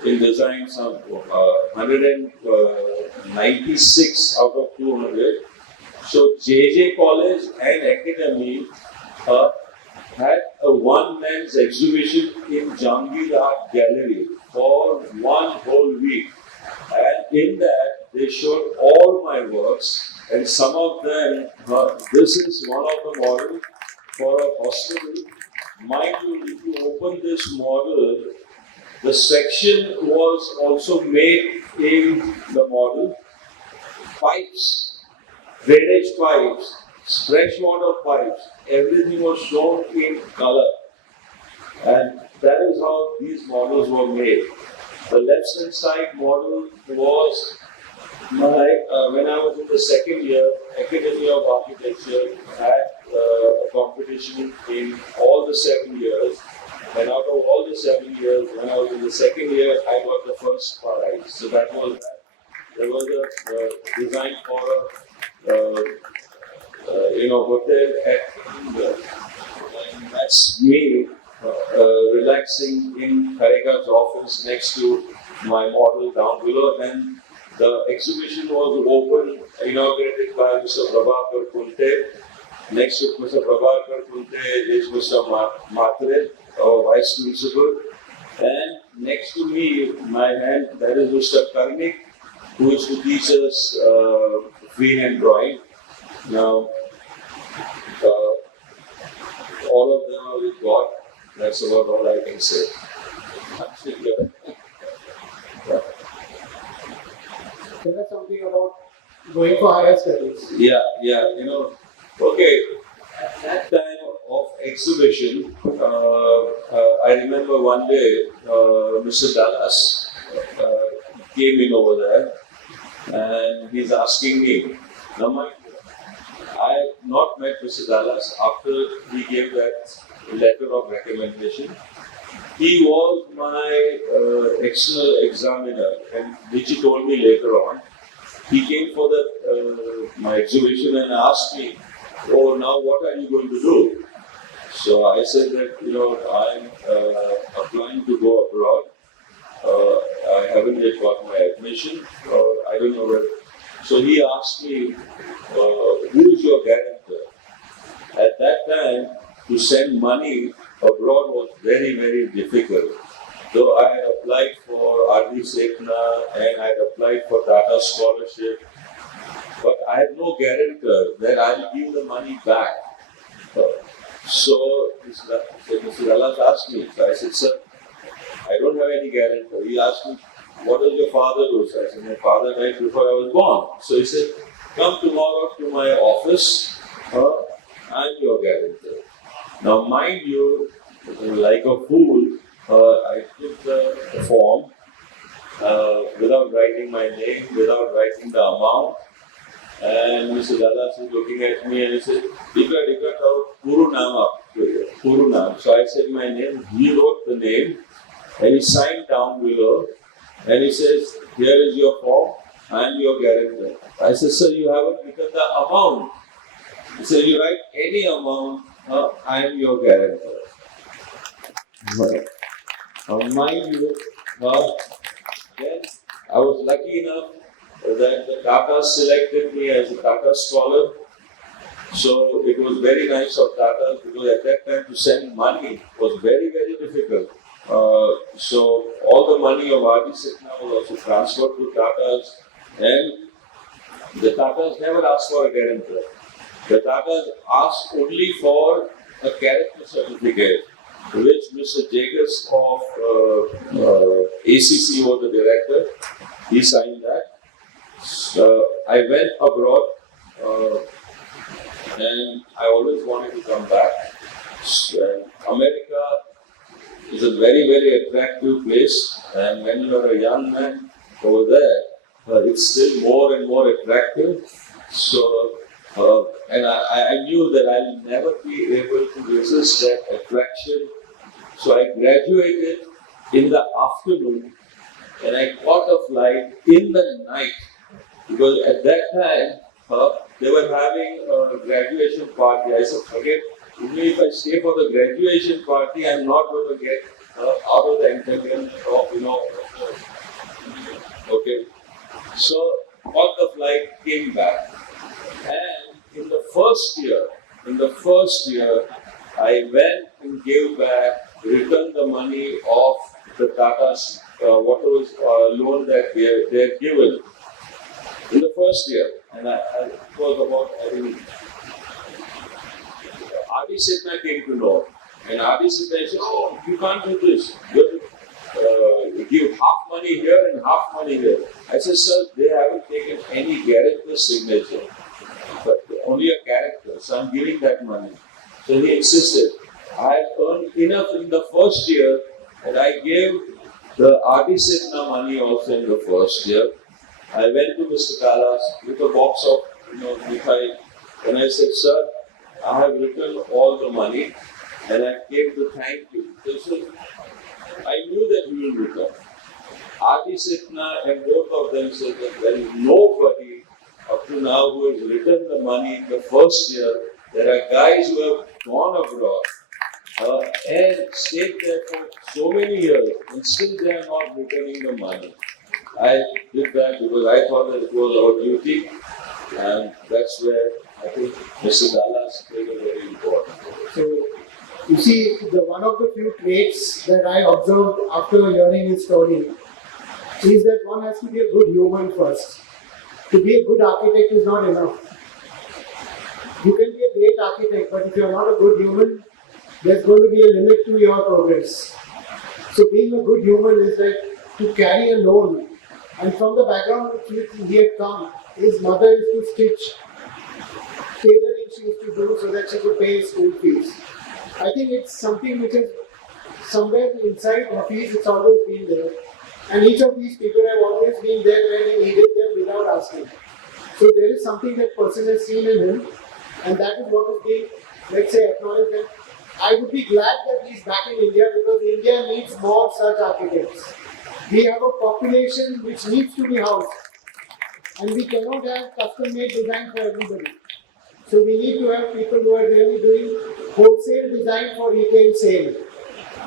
in design some 196 out of 200. So JJ College and Academy had a one-man's exhibition in Jangir Art Gallery for 1 whole week. And in that, they showed all my works, and some of them, this is one of the models for a hospital. Mind you, if you open this model, the section was also made in the model. Pipes, drainage pipes, freshwater pipes, everything was shown in color. And that is how these models were made. The left-hand side model was when I was in the second year, Academy of Architecture had a competition in all the 7 years. And out of all the 7 years, when I was in the second year, I got the first prize. So that was that. There was a design for a hotel at India. And that's me relaxing in Karega's office next to my model down below. And the exhibition was open, inaugurated by Mr. Prabhakar Kunte. Next to Mr. Prabhakar Kunte is Mr. Matre, our vice principal. And next to me, my hand, that is Mr. Karnik, who is to teach us freehand drawing. Now, all of them are with God. That's about all I can say. Tell us something about going for higher studies. Yeah. Okay. At that time of exhibition, I remember one day Mr. Dallas came in over there, and he's asking me, Now, I have not met Mr. Dallas after he gave that letter of recommendation. He was my external examiner, and which he told me later on. He came for my exhibition and asked me, "Oh, now what are you going to do?" So I said that, I'm applying to go abroad. I haven't yet got my admission, or I don't know where. So he asked me, who is your guarantor? At that time, to send money abroad was very, very difficult. Though I had applied for Idcs Thane and I had applied for Tata Scholarship, but I had no guarantor that I will give the money back. So Mr. Dallas asked me, so I said, "Sir, I don't have any guarantor." He asked me, "What does your father do?" So I said, "My father died before I was born." So he said, "Come tomorrow to my office, I'm your guarantor." Now, mind you, like a fool, I took the form without writing my name, without writing the amount. And Mr. Dallas is looking at me and he said, "Dika, Puru Naam up. Puru Naam." So I said my name. He wrote the name and he signed down below. And he says, "Here is your form. I am your guarantor." I said, "Sir, you haven't written the amount." He said, "You write any amount, I am your guarantor." Mind you, then I was lucky enough that the Tata selected me as a Tata scholar. So it was very nice of Tata, because at that time to send money was very, very difficult. So all the money of Idcs Thane was also transferred to Tatas, and the Tatas never asked for a guarantor. The Tatas asked only for a character certificate, which Mr. Jagus of ACC was the director. He signed that. I went abroad and I always wanted to come back. America is a very, very attractive place, and when you are a young man over there, it's still more and more attractive. So, and I knew that I'll never be able to resist that attraction. So I graduated in the afternoon and I caught a flight in the night, because at that time they were having a graduation party. I said, "Forget, even if I stay for the graduation party, I'm not going to get out of the entanglement of, Okay. So caught the flight, came back. And in the first year, I went and gave back, returned the money of the Tata's, whatever loan that they had given in the first year. And it was about, I think, Idcs Thane came to know. And Idcs Thane said, "Oh, you can't do this. You have to give half money here and half money here." I said, "Sir, they haven't taken any guarantor signature, but only a character. So I'm giving that money." So he insisted. I had earned enough in the first year, and I gave the Idcs Thane money also in the first year. I went to Mr. Dallas with a box of, Mithai, and I said, "Sir, I have returned all the money," and I gave the thank you. They said, "I knew that you will return." Idcs Thane and both of them said that there is nobody up to now who has returned the money in the first year. There are guys who have gone abroad and stayed there for so many years and still they are not returning the money. I did that because I thought that it was our duty, and that's where I think Mr. Dallas played a very important role. So, you see, one of the few traits that I observed after hearing his story is that one has to be a good human first. To be a good architect is not enough. You can be a great architect, but if you are not a good human, there's going to be a limit to your progress. So being a good human is like to carry a loan. And from the background which he had come, his mother used to stitch, tailoring she used to do so that she could pay his school fees. I think it's something which is somewhere inside Hafeez, it's always been there. And each of these people have always been there when he needed them without asking. So there is something that person has seen in him, and that is what is being, let's say, acknowledged. And I would be glad that he's back in India because India needs more such architects. We have a population which needs to be housed, and we cannot have custom-made design for everybody. So we need to have people who are really doing wholesale design for retail sale.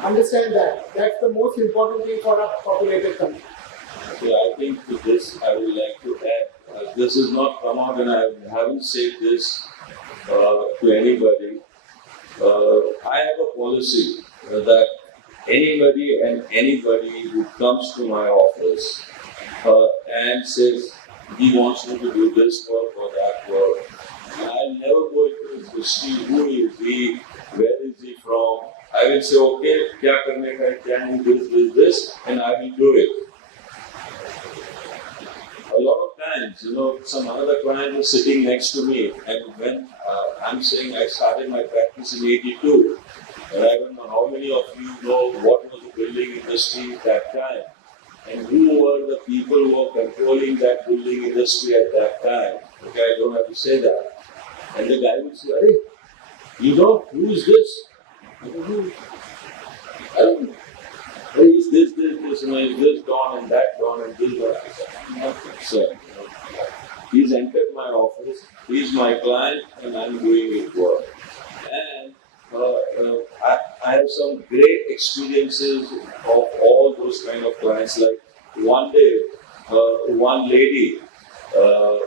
Understand that. That's the most important thing for a populated country. So I think to this I would like to add, this has not come out and I haven't said this to anybody. I have a policy that anybody and anybody who comes to my office and says he wants me to do this work or that work, I'll never go into his history, who is he, where is he from. I will say, okay, kya karne ka hai, can you this, and I will do it. A lot of times, some another client is sitting next to me, and when I'm saying I started my practice in '82, and I don't know how many of you know what was the building industry at that time, and who were the people who were controlling that building industry at that time. Okay, I don't have to say that. And the guy will say, "Hey, who is this?" I don't know. He's this, is this Don and that Don and this Don. So, he's entered my office, he's my client, and I'm doing his work. And I have some great experiences of all those kind of clients. Like one day, one lady,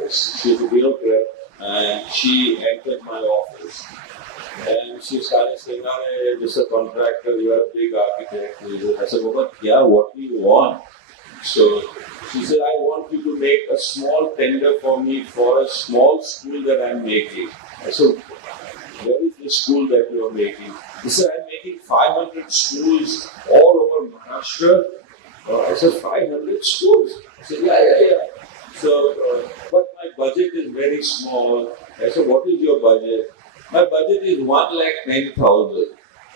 she's a bureaucrat, and she entered my office. And she started saying, Mr. Contractor, you are a big architect. I said, but yeah, what do you want? So she said, I want you to make a small tender for me for a small school that I'm making. I said, where is the school that you are making? He said, I'm making 500 schools all over Maharashtra. I said, 500 schools? I said, yeah. So, but my budget is very small. I said, what is your budget? My budget is 1,10,000.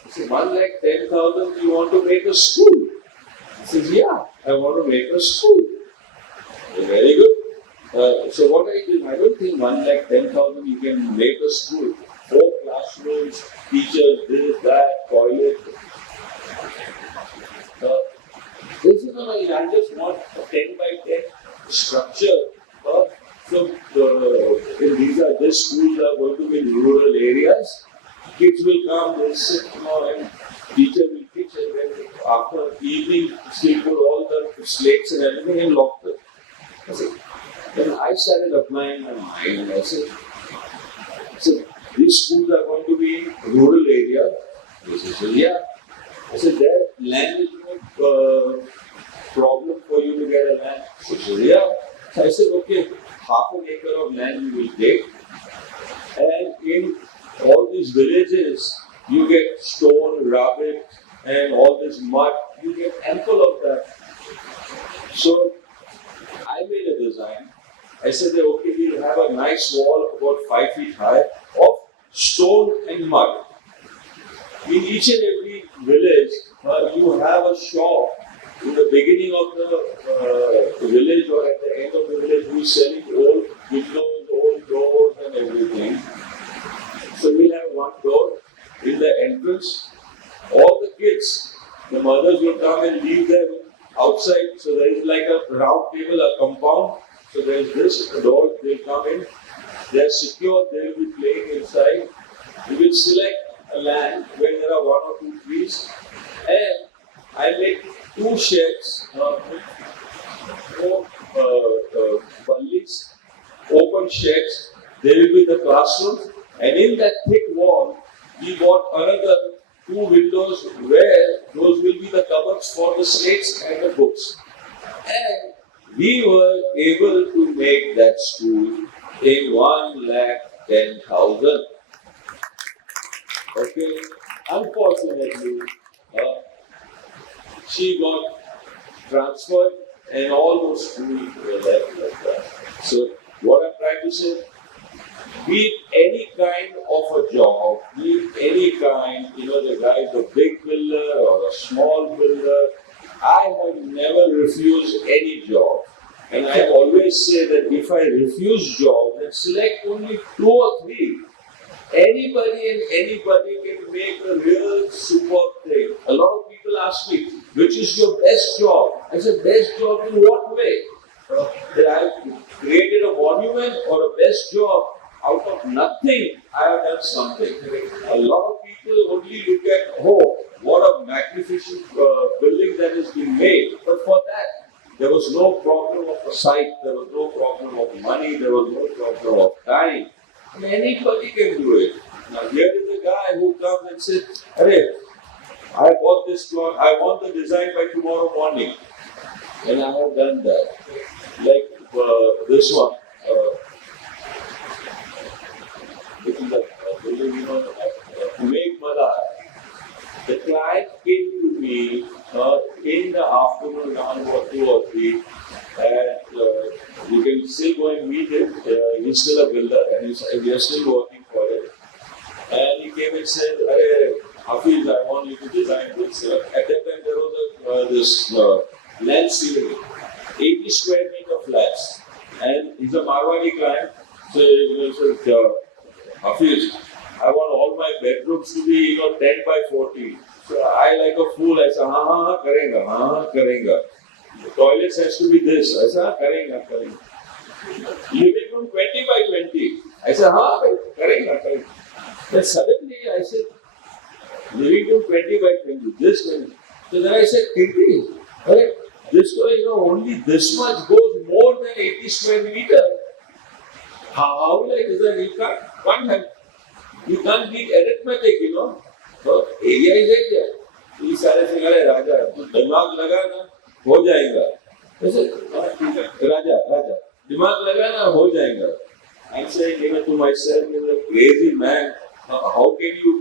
I said, 1,10,000, you want to make a school? He says, yeah, I want to make a school. Said, very good. So what I did, I don't think 1,10,000 you can make a school. 4 classrooms, teachers, this, that, toilet. This is I just want a 10 by 10 structure. These schools are going to be in rural areas. Kids will come, they'll sit, and teacher will teach, and then after evening, she'll put all the slates and everything and lock them. Then I started applying my mind, and I said, these schools are going to be in rural area. He said, yeah. I said, there land is no problem for you to get a land. He said, yeah. I said, okay, half an acre of land we will take. And in all these villages, you get stone, rubbish, and all this mud. You get ample of that. So I made a design. I said, okay, we'll have a nice wall about 5 feet high of stone and mud. In each and every village, you have a shop. In the beginning of the village or at the end of the village, who is selling old windows, old doors and everything. So we'll have one door. In the entrance, all the kids, the mothers will come and leave them outside. So there is like a round table, a compound. So there is this door, they'll come in. They are secure, they will be playing inside. We will select a land where there are 1 or 2 trees. And I make 2 sheds, 4 bullies, open sheds. There will be the classrooms, and in that thick wall, we got another 2 windows where those will be the cupboards for the slates and the books. And we were able to make that school in 1,10,000. Okay, unfortunately, she got transferred and all those schools were left like that. So what I'm trying to say, be it any kind of a job, be it any kind, the guy is a big builder or a small builder, I have never refused any job. And I have always always say that if I refuse job, then select only 2 or 3. Anybody and anybody can make a real superb thing. A lot of people ask me, which is your best job? I said, best job in what way? That I created a monument or a best job out of nothing. I have done something. A lot of people only look at, oh, what a magnificent building that has been made. But for that, there was no problem of the site, there was no problem of money, there was no problem of time. And anybody can do it. Now here is a guy who comes and says, "Arey, I bought this plot, I want the design by tomorrow morning." And I have done that. Like this one. This is a building, Vijayawada. The client came to me in the afternoon around 2 or 3, and you can still go and meet him. He's still a builder and we are still working for it. And he came and said, "Hey, Hafeez, I want you to design this." At that time there was this land ceiling, 80 square meter flats. And he's a Marwadi client. So he said, "Hafeez, I want all my bedrooms to be 10 by 14. So I, like a fool, I said, karenga. The toilets has to be this. I said, karenga. Living room 20 by 20. I said, karenga. Then suddenly I said, living room 20 by 20, this many. So then I said, Kirti, this way, only this much goes more than 80 square meter. How will I design? Can't have. You can't beat arithmetic, So area is area. ये सारे से अरे राजा दिमाग लगा ना हो जाएगा. ऐसे राजा दिमाग लगा ना हो जाएगा. I'm saying, to myself, you're a crazy man. How can you,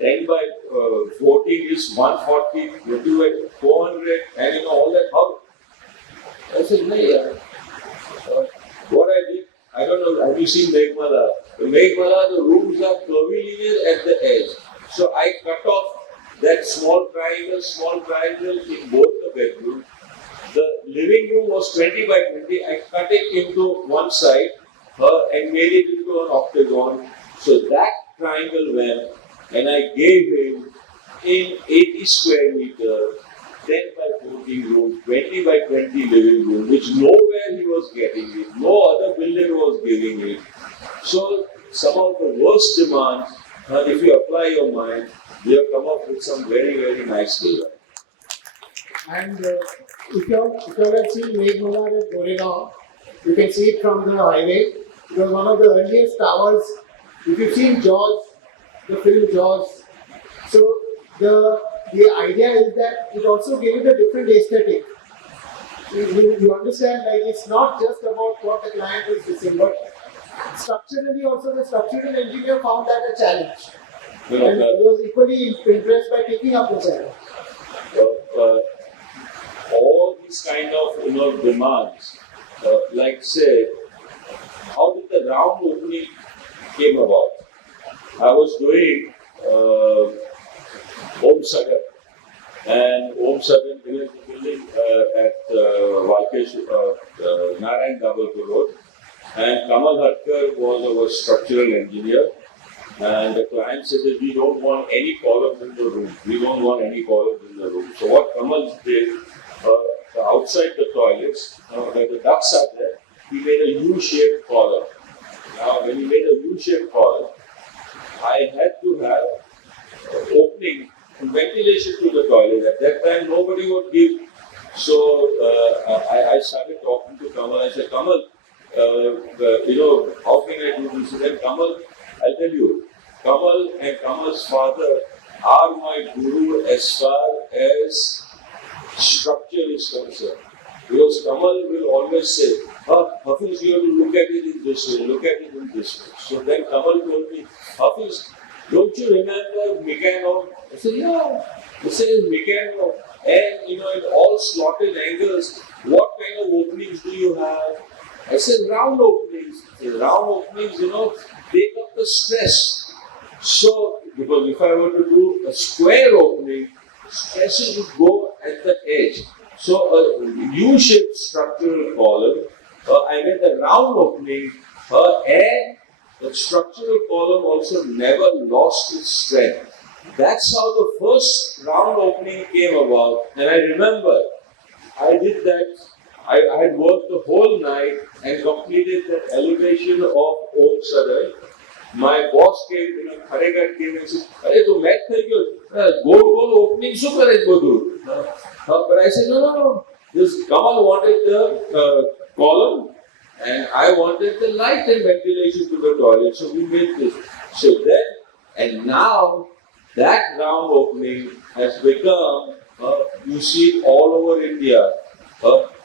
10 by 14 is 140, 20 by 400, and all that. How? I said, no, what I did, I don't know, have you seen Meghmala? The Meghmala, the rooms are curvilinear at the edge. So I cut off that small triangle in both the bedrooms. The living room was 20 by 20. I cut it into one side and made it into an octagon. So that triangle went, and I gave him in 80 square meter, 10 by 14 room, 20 by 20 living room, which nowhere he was getting it. No other builder was giving it. So some of the worst demands, if you apply your mind, we have come up with some very, very nice design. And if you have seen Meghmala at Goregaon, you can see it from the highway. It was one of the earliest towers. If you've seen Jaws, the film Jaws, so the idea is that it also gave it a different aesthetic. You understand, it's not just about what the client is missing, but structurally also the structural engineer found that a challenge. And he was equally impressed by taking up the challenge. All these kind of demands, like say, how did the round opening came about? I was doing Om Sagar, and Om Sagar is a building at Valkesh, Narayan Dabalpur Road, and Kamal Hatkar was our structural engineer. And the client said that we don't want any columns in the room. We don't want any columns in the room. So what Kamal did, outside the toilets, where the ducts are there, he made a U-shaped column. Now, when he made a U-shaped column, I had to have opening and ventilation to the toilet. At that time, nobody would give. So I started talking to Kamal. I said, Kamal, how can I do this? He said, Kamal, I'll tell you, Kamal and Kamal's father are my guru as far as structure is concerned. Because Kamal will always say, Hafeez, you have to look at it in this way, look at it in this way. So then Kamal told me, Hafeez, don't you remember Meccano? I said, yeah. He said, Meccano. And in all slotted angles, what kind of openings do you have? I said, round openings. Round openings, take up the stress. So, because if I were to do a square opening, stresses would go at the edge. So a U-shaped structural column, I made the round opening, and the structural column also never lost its strength. That's how the first round opening came about. And I remember I did that. I had worked the whole night and completed the elevation of Om Sadai. My boss came, Kharegat came and said, "Arey, to math થઈ ગયો, goal opening શું કરે બધું?" But I said, no. This Kamal wanted the column and I wanted the light and ventilation to the toilet. So we made this. So then, and now, that round opening has become, you see it all over India.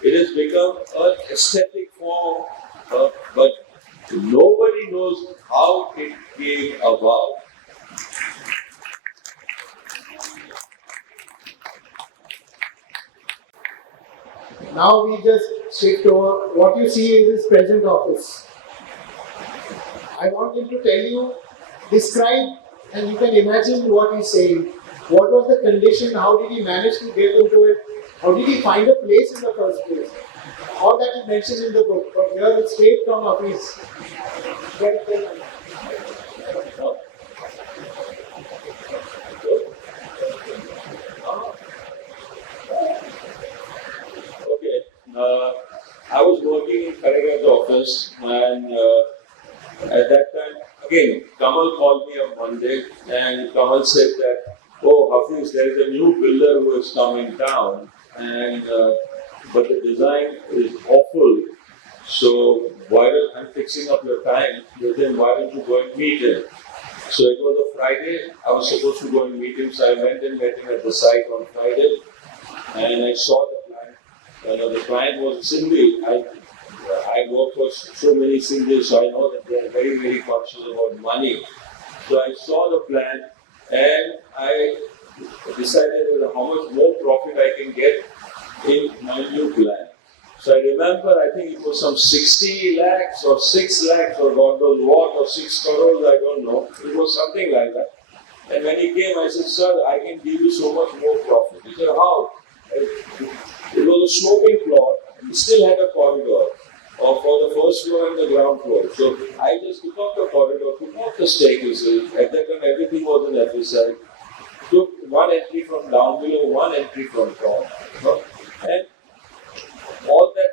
It has become an aesthetic form, but nobody knows how it came about. Now we just shift over. What you see is his present office. I want him to tell you, describe, and you can imagine what he's saying. What was the condition? How did he manage to get into it? How did he find a place in the first place? All that is mentioned in the book, but here it's straight from Hafeez. Okay. I was working in Kharegat's office, and at that time, again, Kamal called me on Monday, and Kamal said that, "Oh, Hafeez, there is a new builder who is coming down, and but the design is awful. So why don't I'm fixing up your time with him? Why don't you go and meet him?" So it was a Friday. I was supposed to go and meet him, so I went and met him at the site on Friday, and I saw the client. The client was Sindhi. I work for so many Sindhis, so I know that they are very, very conscious about money. So I saw the plan, and I decided how much more profit I can get in my new plan. So I remember, I think it was some 60 lakhs or 6 lakhs or God knows what, or 6 crores, I don't know. It was something like that. And when he came, I said, "Sir, I can give you so much more profit." He said, "How?" It was a sloping plot, and we still had a corridor for the first floor and the ground floor. So I just took off the corridor, took off the staircases. At that time, everything was in FSI. Took one entry from down below, one entry from top. And all that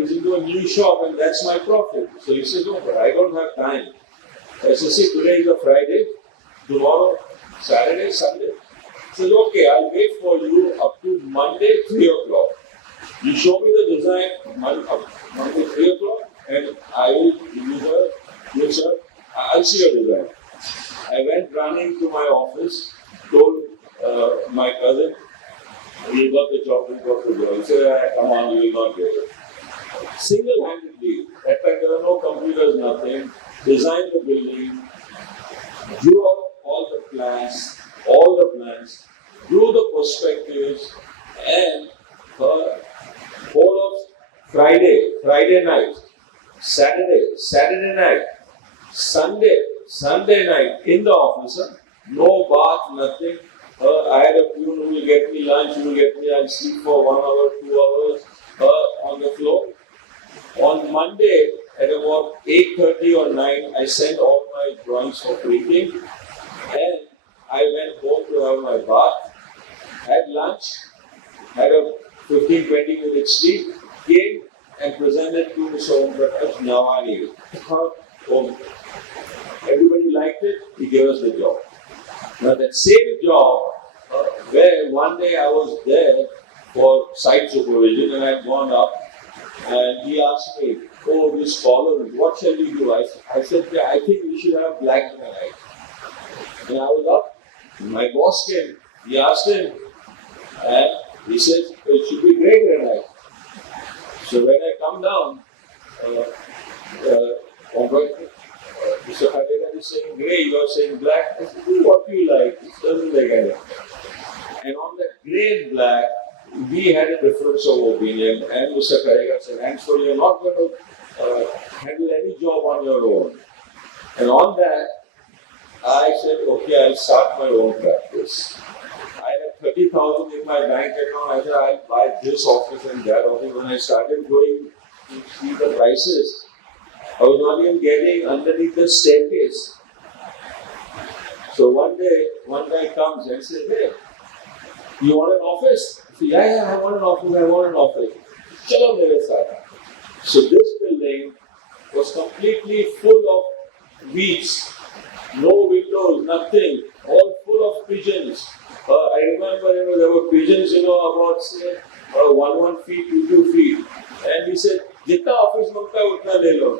is into a new shop, and that's my profit. So he says, "No, but I don't have time." I said, "See, today is a Friday, tomorrow, Saturday, Sunday." He says, "Okay, I'll wait for you up to Monday, 3 o'clock. You show me the design, Monday, 3 o'clock, and I will give you yes, sir, I'll see your design." I went running to my office, told my cousin, "We got the job, we got the job." He said, "Come on, you will not get it." Single-handedly, at that time there were no computers, nothing, designed the building, drew out all the plans, drew the perspectives, and whole of Friday night, Saturday night, Sunday night in the office, no bath, nothing. I had a peon who will get me lunch, I'll sleep for 1 hour, 2 hours on the floor. On Monday at about 8:30 or 9, I sent all my drawings for printing, and I went home to have my bath, had lunch, had a 15-20 minute sleep, came and presented to Mr. Om Prakash Nawani. Everybody liked it, he gave us the job. Now that same job, where one day I was there for site supervision and I had gone up, and he asked me, "Oh, this column, what shall we do?" I said, "I think we should have black granite." And I was up, my boss came, he asked him, and he said, "It should be grey granite." So when I come down, Mr. Kharegat is saying grey, you are saying black. I said, "What do you like? It doesn't make any difference." And on that grey and black, we had a difference of opinion, and Mr. Kharegat said, "And so you're not going to handle any job on your own." And on that, I said, "Okay, I'll start my own practice." I had 30,000 in my bank account. I said, I'll buy this office and that office. When I started going to see the prices, I was not even getting underneath the staircase. So one day, one guy comes and says, hey, you want an office? I said, yeah, I want an office. Chalo mere saath. So this building was completely full of weeds, no windows, nothing, all full of pigeons. I remember, there were pigeons, about say 1 feet, 2 feet. And he said, जितना office मांगता है उतना ले लो.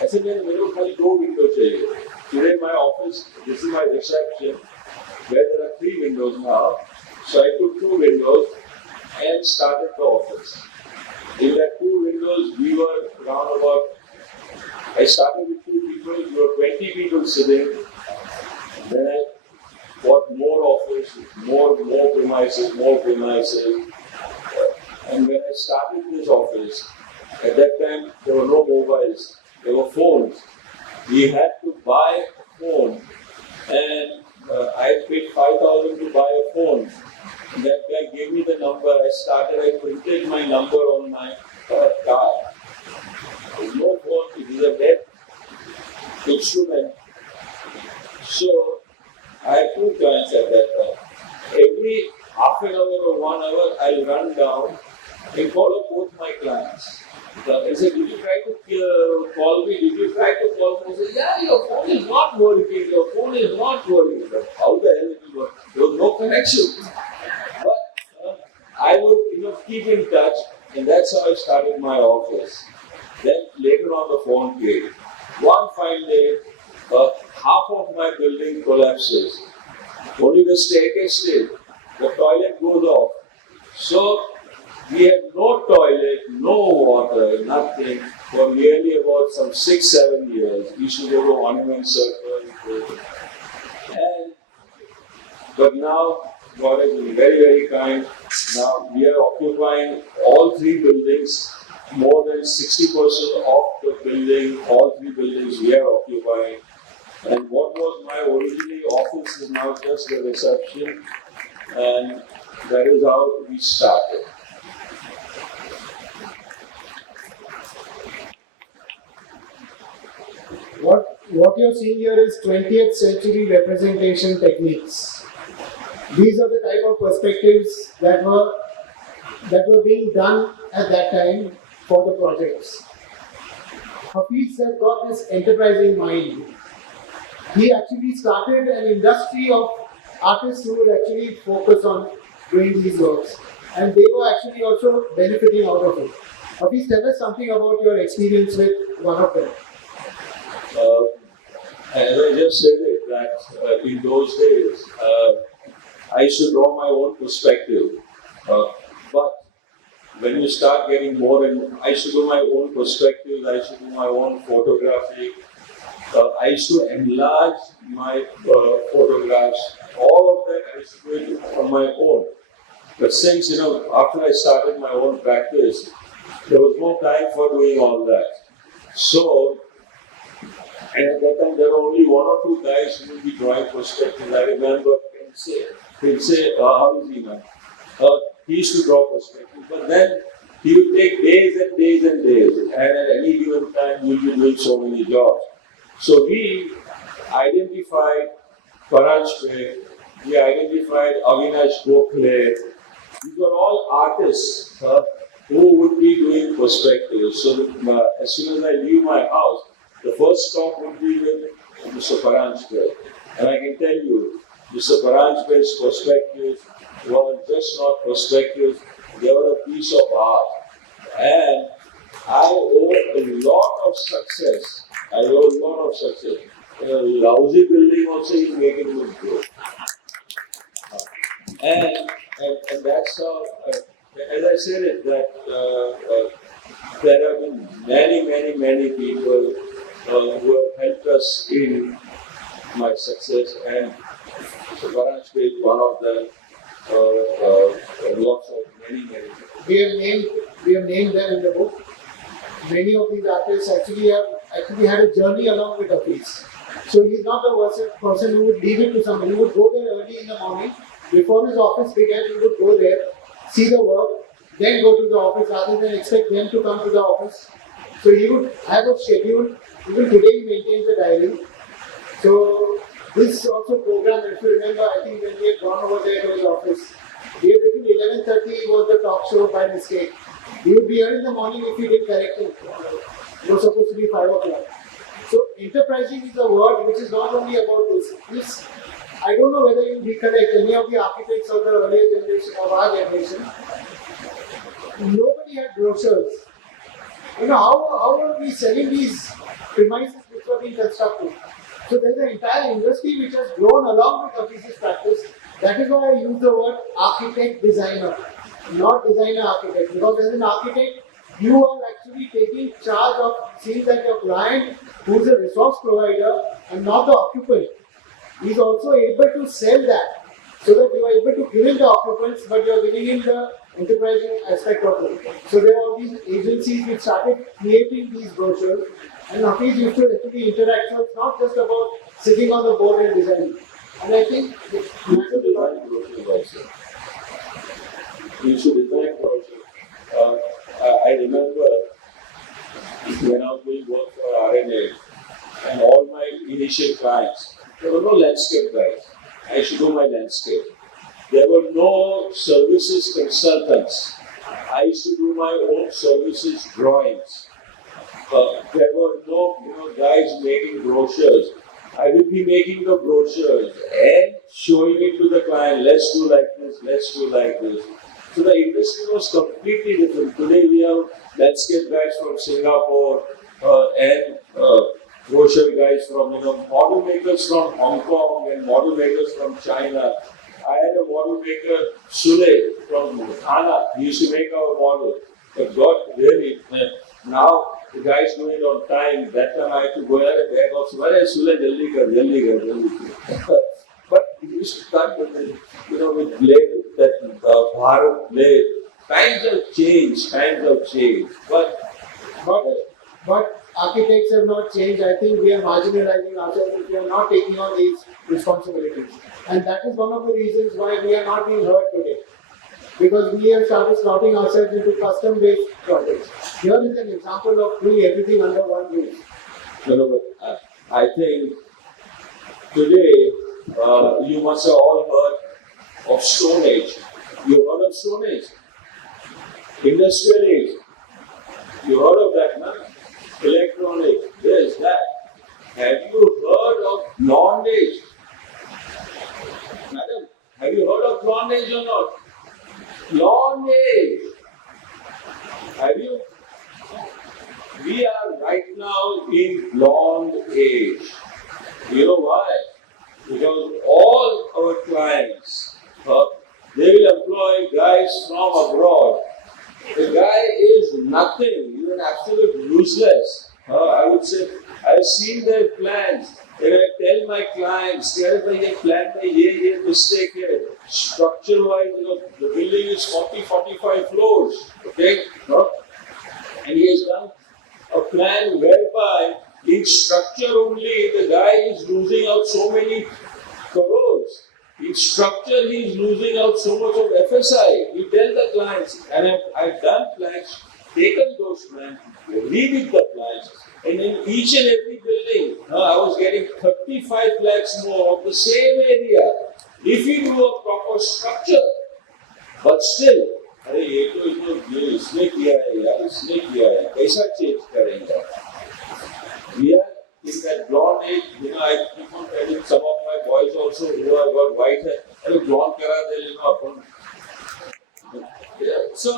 I said, मेरे को खाली 2 windows चाहिए. Today my office, this is my reception, where there are 3 windows now. So I took 2 windows and started the office. In that 2 windows, we were around about, I started with 2 people, we were 20 people sitting. Then I got more office, more premises. And when I started this office, at that time there were no mobiles, there were phones. We had to buy a phone, and I paid 5,000 to buy a phone. That guy gave me the number. I printed my number on my card. There was no phone, it is a dead instrument. So I had 2 clients at that time. Every half an hour or 1 hour, I'll run down and call up both my clients. I said, did you try to call me? I said, yeah, your phone is not working. But how the hell it will work? There was no connection. But I would keep in touch, and that's how I started my office. Then later on the phone came. One fine day, half of my building collapses. Only the staircase stayed. The toilet goes off. So we had no toilet, no water, nothing for nearly about some 6-7 years. We used to go to Monument Circle. But now God has been very, very kind. Now we are occupying all 3 buildings. More than 60% of the building, all 3 buildings we are occupying. And what was my originally office is now just the reception. And that is how we started. What you're seeing here is 20th century representation techniques. These are the type of perspectives that were being done at that time for the projects. Hafeez has got this enterprising mind. He actually started an industry of artists who would actually focus on doing these works, and they were actually also benefiting out of it. Hafeez, tell us something about your experience with one of them. As I just said it, that in those days, I used to draw my own perspective. But when you start getting more and I used to do my own perspectives, I used to do my own photography. I used to enlarge my photographs. All of that I used to do it on my own. But since, after I started my own practice, there was no time for doing all that. So, and at that time there were only 1 or 2 guys who would be drawing perspectives. I remember he'd say, how is he now? He used to draw perspectives, but then he would take days and days and days, and at any given time we would be doing so many jobs. So we identified Faraj Sheikh, we identified Avinash Gokhale. These were all artists who would be doing perspectives. So as soon as I leave my house, the first stop would be with Mr. Faraj Sheikh. And I can tell you, Mr. Faraj Sheikh's perspectives were just not perspectives, they were a piece of art. And I owe a lot of success. A lousy building also is making good growth. And that's how, as I said it, that there have been many people who have helped us in my success, and Faraj is one of them. Lots of many. We have named them in the book. Many of these artists actually had a journey along with Hafeez. So he's not the person who would leave it to somebody. He would go there early in the morning Before his office began, he would go there, see the work, then go to the office rather than expect them to come to the office. So he would have a schedule. Even today he maintains a diary. So this also program, if you remember, I think when we had gone over there to his office, we had written 11:30 was the talk show by mistake. He would be here in the morning if he did correct it. It was supposed to be 5 o'clock. So enterprising is a word which is not only about this. I don't know whether you recollect any of the architects of the earlier generation of our generation. Nobody had brochures. How are we selling these premises which were being constructed? So there's an entire industry which has grown along with Hafeez's practice. That is why I use the word architect designer, not designer architect. Because as an architect, you are actually taking charge of seeing that your client, who is a resource provider and not the occupant, is also able to sell that. So that you are able to give him the occupants, but you are giving him the enterprising aspect of it. So there are all these agencies which started creating these brochures, and Hafeez used to actually interact. So it's not just about sitting on the board and designing. And I think it's should design brochures also. You should design brochures. I remember when I was doing work for RNA and all my initial clients, there were no landscape guys. I used to do my landscape. There were no services consultants. I used to do my own services drawings. There were no guys making brochures. I will be making the brochures and showing it to the client. Let's do like this, let's do like this. So the industry was completely different. Today we have landscape guys from Singapore and brochure guys from model makers from Hong Kong and model makers from China. I had a model maker, Sule, from Ghana. He used to make our model. But God, really, now the guys do it on time. That time I had to go there and bag of Sule, jaldi kar. But he used to start with with blade, that Bharat blade. Times have changed. But architects have not changed. I think we are marginalizing ourselves if we are not taking on these responsibilities. And that is one of the reasons why we are not being heard today. Because we have started slotting ourselves into custom-based projects. Here is an example of doing everything under one roof. I think today you must have all heard of Stone Age. You heard of Stone Age? Industrial Age. You heard of that, man? Electronic, this, that. Have you heard of Blonde Age? Madam, have you heard of Blonde Age or not? Blonde Age. Have you? We are right now in Blonde Age. You know why? Because all our clients, they will employ guys from abroad. The guy is nothing, he's an absolute useless. I would say, I've seen their plans. And I tell my clients, this plan mein ye mistake hai. Structure wise, the building is 40-45 floors. Okay? And he has done a plan whereby in structure only the guy is losing out so many crores. In structure, he is losing out so much of FSI. We tell the clients, and I've done plans, taken those plans, redid the plans, and in each and every building, I was getting 35 lakhs more of the same area. If you do a proper structure, but still, अरे ये तो इसने किया है यार, इसने किया है, कैसा चेंज करेंगे? We are in that blonde age, I keep on telling some of my boys also who have got white hair, अरे blonde करा दे, अपन. So,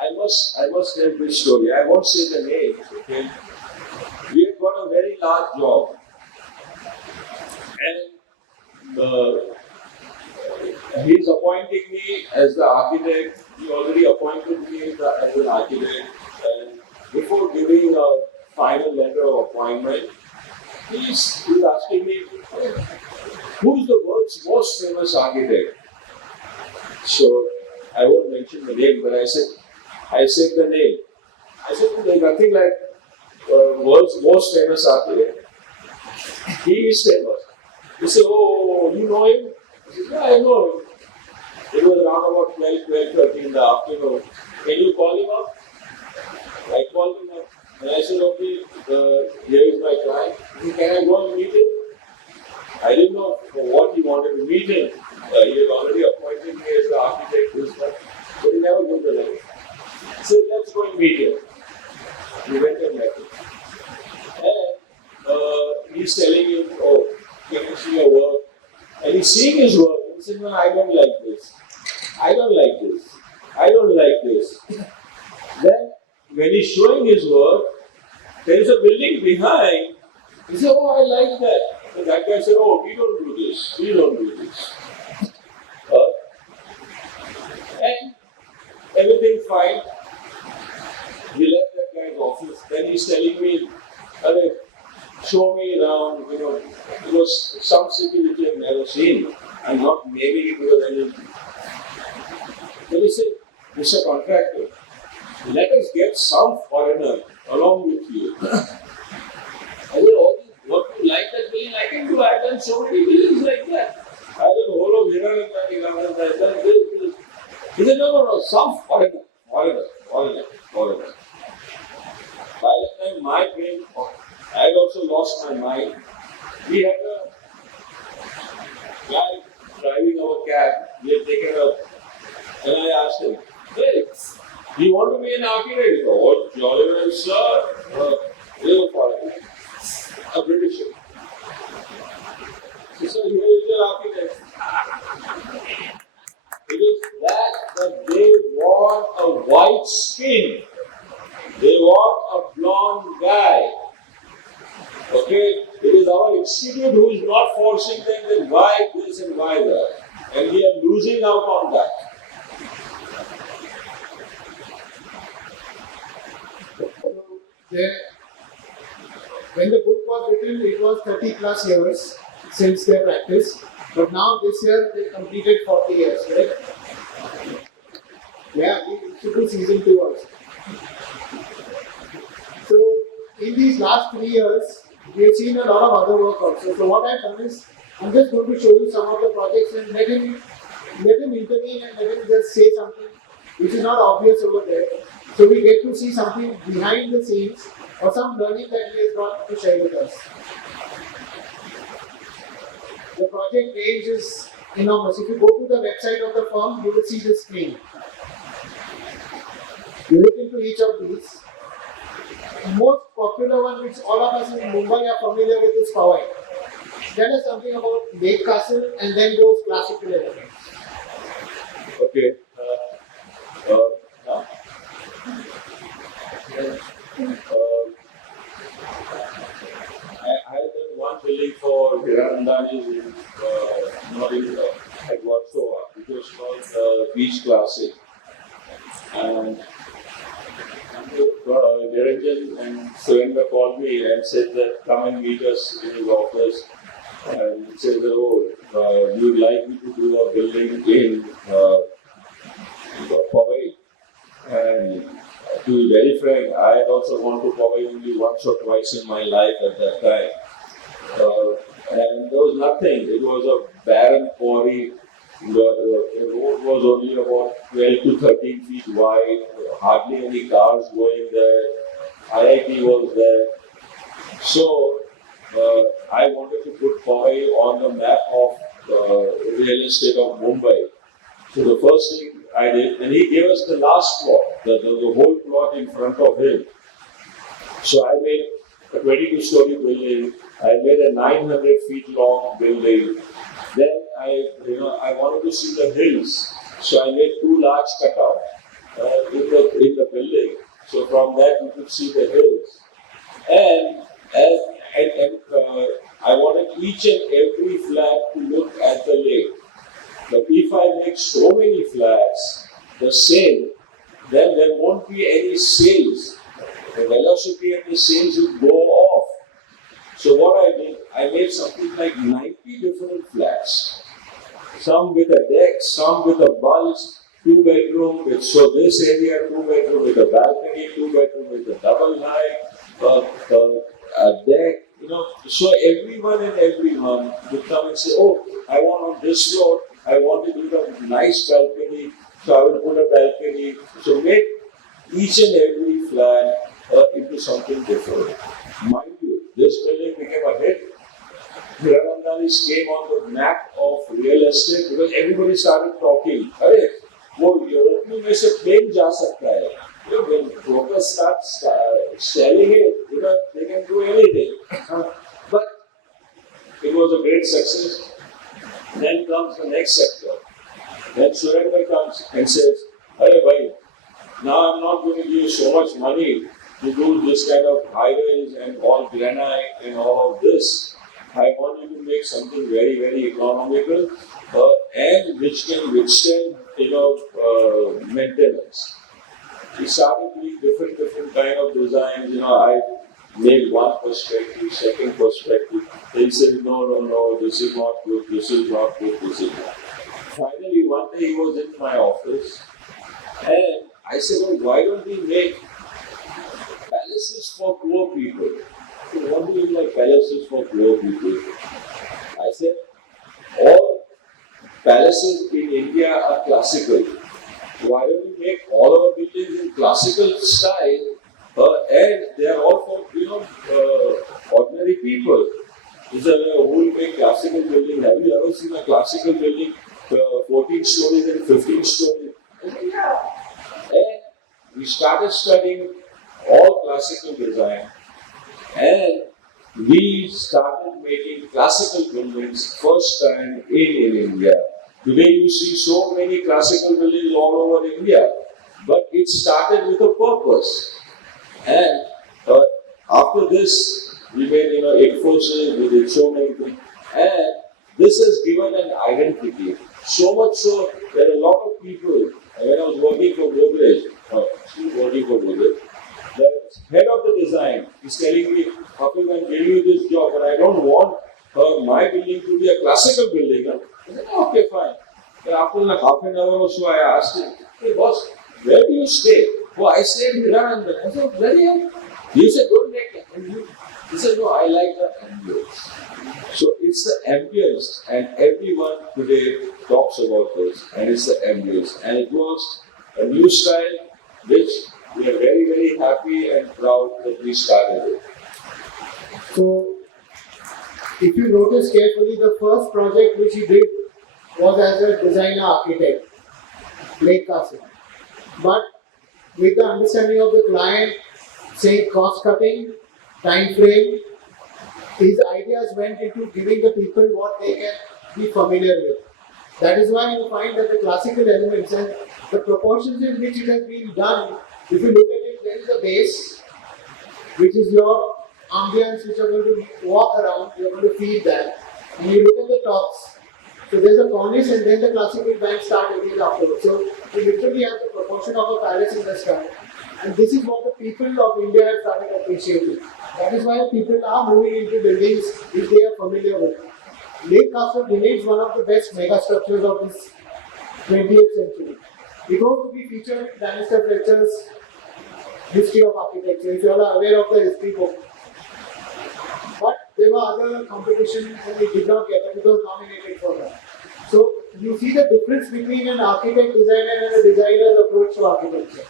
I must tell this story. I won't say the name. Okay, we have got a very large job, and he's appointing me as the architect. He already appointed me as an architect, and before giving a final letter of appointment, he's asking me, who's the world's most famous architect? So I won't mention the name, but I said the name. I said there's nothing like world's most famous architect. He is famous. He said, oh, you know him? I said, yeah, I know him. It was around about 12:30 in the afternoon. Can you call him up? I called him up and I said, okay, here is my client. He said, can I go and meet him? I didn't know for what he wanted to meet him. He had already appointed me as the architect, this one, but he never gave the letter. He said, let's go and meet him. We went and met him. And he's telling him, oh, can you see your work? And he's seeing his work. And he said, no, I don't like this. I don't like this. I don't like this. Then, when he's showing his work, there is a building behind. He said, oh, I like that. And that guy said, oh, we don't do this. We don't do this. And everything fine. We left that guy's office. Then he's telling me, show me around, it was some city which I've never seen. I'm not naming it because I didn't. Then he said, Mr. Contractor, let us get some foreigner along with you. I said, oh, what you like that building, I can do. I've done so many buildings like that. I've done the whole of Hiran, I've done this. He said, no, some foreigner. By the time my brain, I had also lost my mind. We had a guy driving our cab. We had taken up, and I asked him, hey, do you want to be an architect? He said, oh, jolly well, sir. Little foreigner. A British. He said, here is your architect. It is that they want a white skin. They want a blonde guy. Okay? It is our institute who is not forcing them that why this and why that. And we are losing out on that. When the book was written, it was 30 plus years since their practice. But now this year they completed 40 years, right? Yeah, we should do season 2 also. So, in these last 3 years, we have seen a lot of other work also. So, what I've done is, I'm just going to show you some of the projects and let him intervene and let him just say something which is not obvious over there. So, we get to see something behind the scenes or some learning that he has got to share with us. The project range is enormous. If you go to the website of the firm, you will see the screen. You look into each of these. The most popular one, which all of us in Mumbai are familiar with, is Powai. Tell us something about Lake Castle and then those classical elements. Okay. I had done one building for Hiran at Warsaw. It was called Beach Classic. And Niranjan and Surendra called me and said that come and meet us in his office. And he said that, oh, you'd like me to do a building in Powai. And to be very frank, I had also gone to Powai only once or twice in my life at that time. And there was nothing. It was a barren quarry. The road was only about 12 to 13 feet wide, hardly any cars going there. IIT was there. So, I wanted to put Powai on the map of real estate of Mumbai. So the first thing I did, and he gave us the last plot, the whole plot in front of him. So I made a 22-story building. I made a 900 feet long building. Then I wanted to see the hills. So I made 2 large cutouts in the building. So from that you could see the hills. And I wanted each and every flat to look at the lake. But if I make so many flats the same, then there won't be any sales. The velocity and the sales will go off. So what I did, I made something like 90 different flats. Some with a deck, some with a bulge, 2-bedroom, so this area 2-bedroom with a balcony, 2-bedroom with a double height, a deck, so everyone would come and say, oh, I want on this floor, I want to do a nice balcony, so I will put a balcony. So make each and every flat into something different. Mind you, this building became a hit. Hiranandani's came on the map of real estate because everybody started talking. अरे वो opening में से plane जा सकता है. When brokers start selling it, they can do anything. But it was a great success. Then comes the next sector. Then Surendra comes and says, "Hey, bhai, now I'm not going to give you so much money to do this kind of highways and all granite and all of this. I want you to make something very, very economical and which can withstand, maintenance." We started doing different kind of designs. I made one perspective, second perspective. They said, no, this is not good, this is not good, this is not. Finally, one day he was in my office and I said, well, why don't we make palaces for poor people? So what do you mean like palaces for poor people? I said, all palaces in India are classical. Why don't we make all our buildings in classical style and they are all for ordinary people? He said, who will make classical building? Have you ever seen a classical building 14 stories and 15 stories? I said, yeah. And we started studying all classical design and we started making classical buildings first time in India. Today you see so many classical buildings all over India, but it started with a purpose. And after this, we made Infosys, we did so many things, and this has given an identity. So much so that a lot of people, when I was working for Godrej, the head of the design is telling me, Hafeez, I'm giving you this job, but I don't want my building to be a classical building. I said, okay, fine. But after like half an hour or so, I asked him, hey boss, where do you stay? Oh, I stay in Hiranandani. I said, very well. He said, don't make it. He said, no, I like the ambience. So it's the ambience, and everyone today talks about this, and it's the ambience. And it was a new style which we are very, very happy and proud that we started it. So, if you notice carefully, the first project which he did was as a designer architect, Lake Castle. But with the understanding of the client, saying cost cutting, time frame, his ideas went into giving the people what they can be familiar with. That is why you find that the classical elements and the proportions in which it has been done, if you look at it, there is a base, which is your ambience, which you are going to walk around, you are going to feel that. And you look at the tops. So there's a cornice and then the classical bands start again afterwards. So you literally have the proportion of a palace in the sky. And this is what the people of India have started appreciating. That is why people are moving into buildings which they are familiar with. Lake Castle remains one of the best mega structures of this 20th century. It was to be featured in Danister Fletcher's History of Architecture, if you all are aware of the history book. But there were other competitions and we did not get it. It was nominated for that. So you see the difference between an architect designer and a designer's approach to architecture.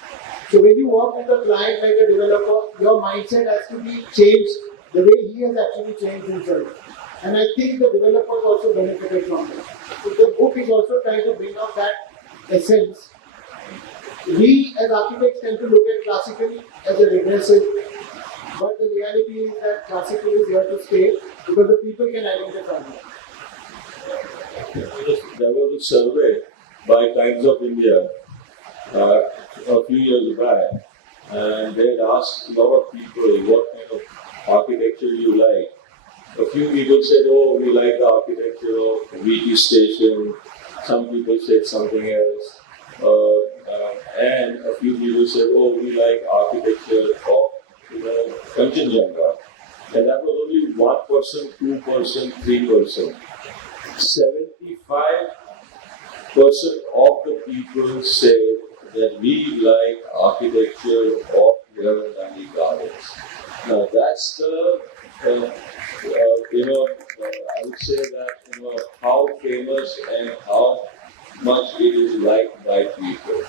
So when you work with a client like a developer, your mindset has to be changed the way he has actually changed himself. And I think the developers also benefited from it. So the book is also trying to bring out that essence. We as architects tend to look at classical as a regressive, but the reality is that classical is here to stay because the people can identify it. There was a survey by Times of India a few years back, and they had asked a lot of people what kind of architecture you like. A few people said, oh, we like the architecture of VT Station. Some people said something else. And a few people said, oh, we like architecture of Kanchenjunga. And that was only 1%, 2%, 3%. 75% of the people said that we like architecture of Vijayawada gardens. Now that's the I would say that, how famous and how much it is liked by people.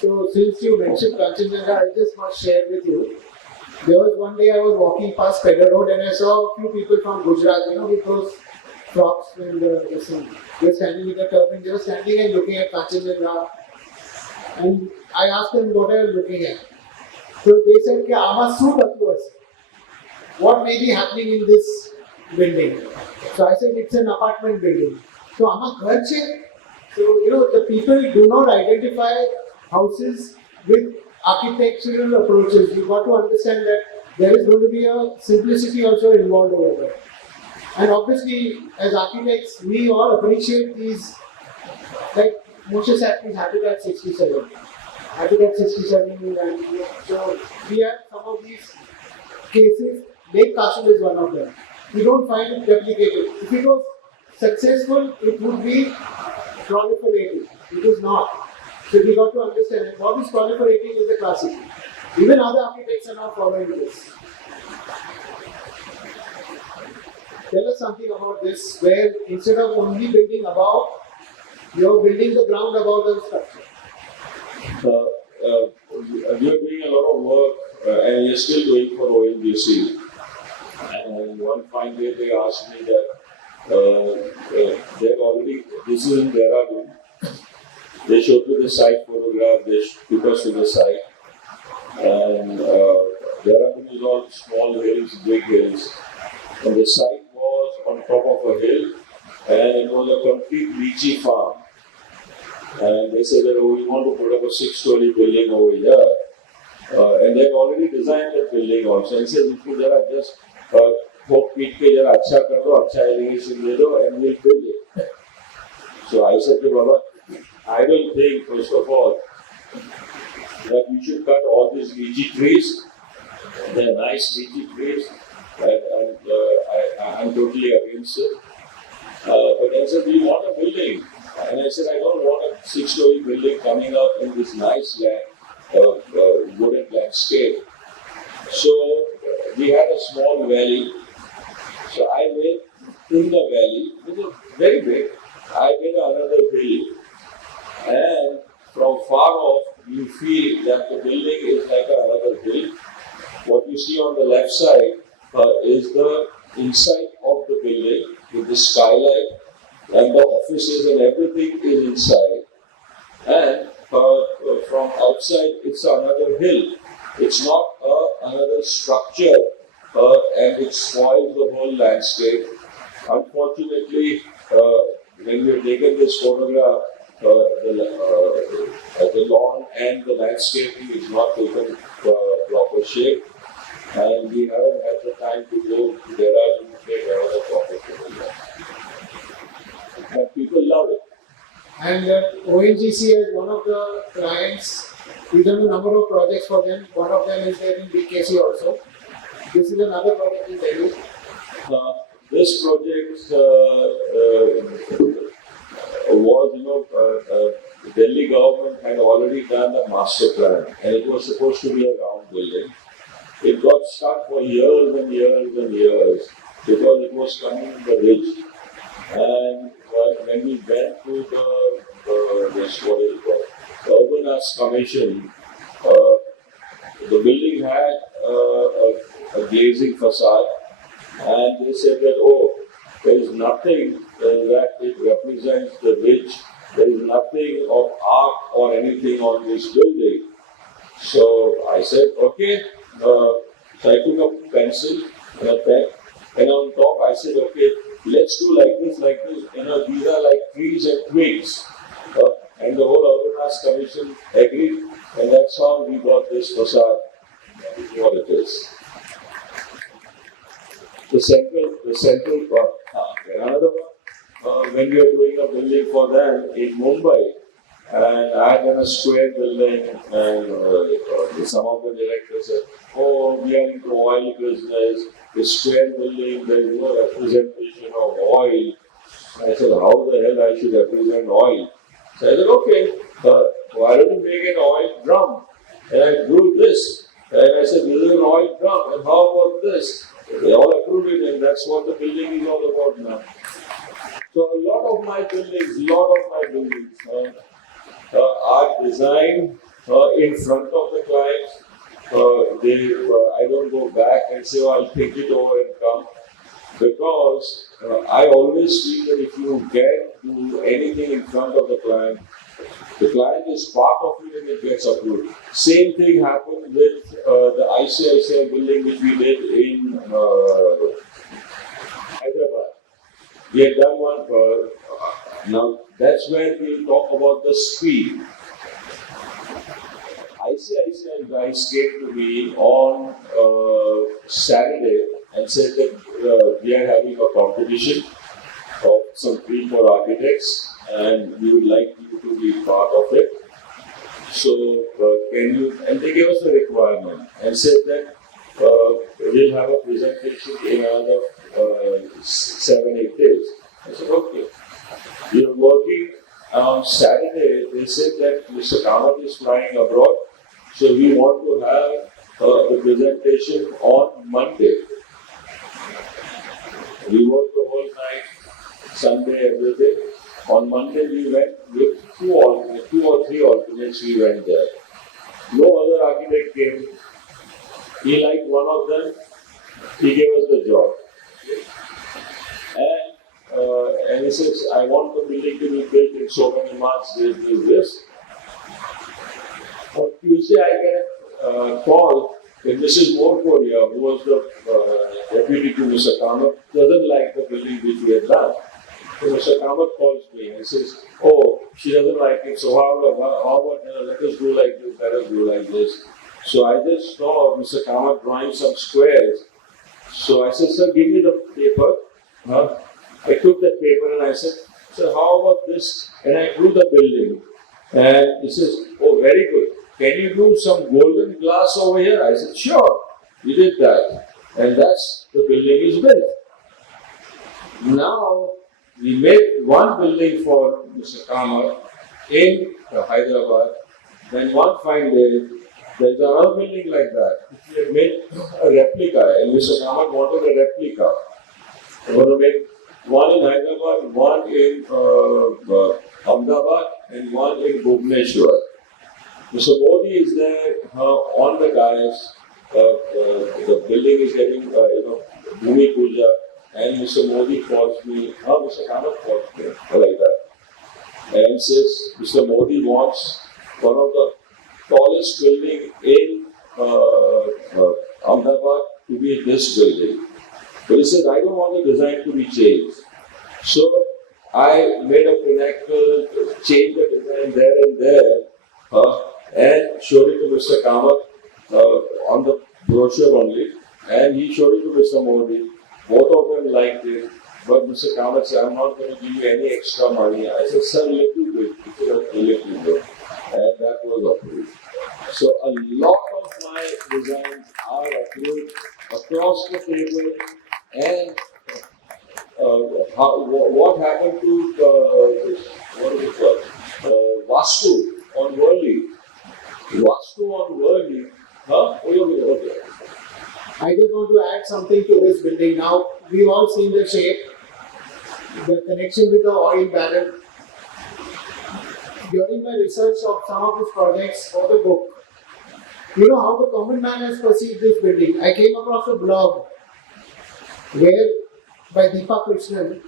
So since you mentioned Kanchenjunga, I just must share with you. There was one day I was walking past Pedder Road and I saw a few people from Gujarat, with those frocks and they were standing with a turban. They were standing and looking at Kanchenjunga. And I asked them, what are you looking at? So they said, Ama suit upwards. What may be happening in this building? So I said, it's an apartment building. So Ama ghar che? So, the people do not identify houses with architectural approaches. You've got to understand that there is going to be a simplicity also involved over there. And obviously, as architects, we all appreciate these, like Moshe Sappi's Habitat 67. Habitat 67, and so we have some of these cases. Lake Castle is one of them. We don't find it replicated. If it was successful, it would be proliferating. It is not. So we got to understand that what is proliferating is the classic. Even other architects are not following this. Tell us something about this, where instead of only building above, you're building the ground above the structure. We are doing a lot of work and we are still doing for ONGC. And one fine day they asked me that they're already, this is in Dehradun. They showed me the site photograph, they took us to the site. And Dehradun is all small hills, big hills. And the site was on top of a hill and it was a complete lychee farm. And they said that, we want to put up a 6-story building over here. And they've already designed that building also. And he said, if you just hope peak pe jara acha kar do, acha elevation de do, and we'll build it. So I said to Baba, I don't think, first of all, that we should cut all these lychee trees. They're nice lychee trees, and I'm totally against it. But then said, we want a building. And I said, I don't want a 6-story building coming up in this nice wooden landscape. So we had a small valley. So I made in the valley, which was very big, I made another hill. And from far off, you feel that the building is like another hill. What you see on the left side is the inside of the building with the skylight. And the offices and everything is inside. And from outside, it's another hill. It's not another structure, and it spoils the whole landscape. Unfortunately, when we have taken this photograph, the lawn and the landscaping is not taken proper shape, and we haven't had the time to go there to take another proper photograph. And people love it. And ONGC is one of the clients. We've done a number of projects for them. One of them is there in BKC also. This is another project in Delhi. This project was, Delhi government had already done a master plan, and it was supposed to be a round building. It got stuck for years and years and years because it was coming in the ridge. And when we went to the Urban Arts Commission, the building had a glazing facade, and they said that, there is nothing that it represents the ridge. There is nothing of art or anything on this building. So I said, okay. So I took a pencil and a pen, and on top I said, okay, let's do like this. These are like trees and twigs. And the whole Urban Arts Commission agreed, and that's how we got this facade. This is what it is. The central part. Another one, when we were doing a building for them in Mumbai, and I had done a square building, and some of the directors said, we are into oil business, the square building, there is no representation of oil. I said, how the hell I should represent oil? So I said, okay, why don't you make an oil drum? And I drew this. And I said, this is an oil drum, and how about this? They all approved it, and that's what the design in front of the client. I don't go back and say, oh, I'll think it over and come. Because I always feel that if you get to anything in front of the client is part of it and it gets approved. Same thing happened with the ICICI building which we did in Hyderabad. We had done one. Now that's where we'll talk about the speed. ICICI guys came to me on Saturday and said that we are having a competition of some 3-4 architects and we would like you to be part of it. So can you, and they gave us a requirement and said that we'll have a presentation in another 7-8 days. I said, okay. We are working on Saturday. They said that Mr. Kamath is flying abroad, so we want to have the presentation on Monday. We worked the whole night, Sunday, everything. On Monday we went with 2 or 3 alternates, we went there. No other architect came. He liked one of them, he gave us the job. And he says, I want the building to be built in so many months, this. On Tuesday I get a call that Mrs. Morkoria, who was the deputy to Mr. Kamath, doesn't like the building which we had done. So Mr. Kamath calls me and says, oh, she doesn't like it, so how about let us do like this, let us do like this. So I just saw Mr. Kamath drawing some squares. So I said, sir, give me the paper. I took that paper and I said, sir, how about this? And I drew the building. And he says, oh, very good. Can you do some golden glass over here? I said, sure. We did that. And that's, the building is built. Now, we made one building for Mr. Kamath in Hyderabad. Then one fine day, there's another building like that. We had made a replica, and Mr. Kamath wanted a replica. We want to make one in Hyderabad, one in Ahmedabad, and one in Bhubaneswar. Mr. Modi is there on the dais. The building is getting, Bhumi Puja, and Mr. Modi calls me, Mr. Kamath calls me, like that. And says, Mr. Modi wants one of the tallest building in Ahmedabad to be this building. But he said, I don't want the design to be changed. So I made a pinnacle, changed the design there and there, and showed it to Mr. Kamath on the brochure only. And he showed it to Mr. Modi. Both of them liked it. But Mr. Kamath said, I'm not going to give you any extra money. I said, sir, little bit. A little bit. And that was approved. So a lot of my designs are approved across the table. And what happened to what is it called? Vastu on Worli. Vastu on Worli. Okay. I just want to add something to this building. Now, we've all seen the shape, the connection with the oil barrel. During my research of some of these projects for the book, you know how the common man has perceived this building. I came across a blog where, by Deepa Krishnan,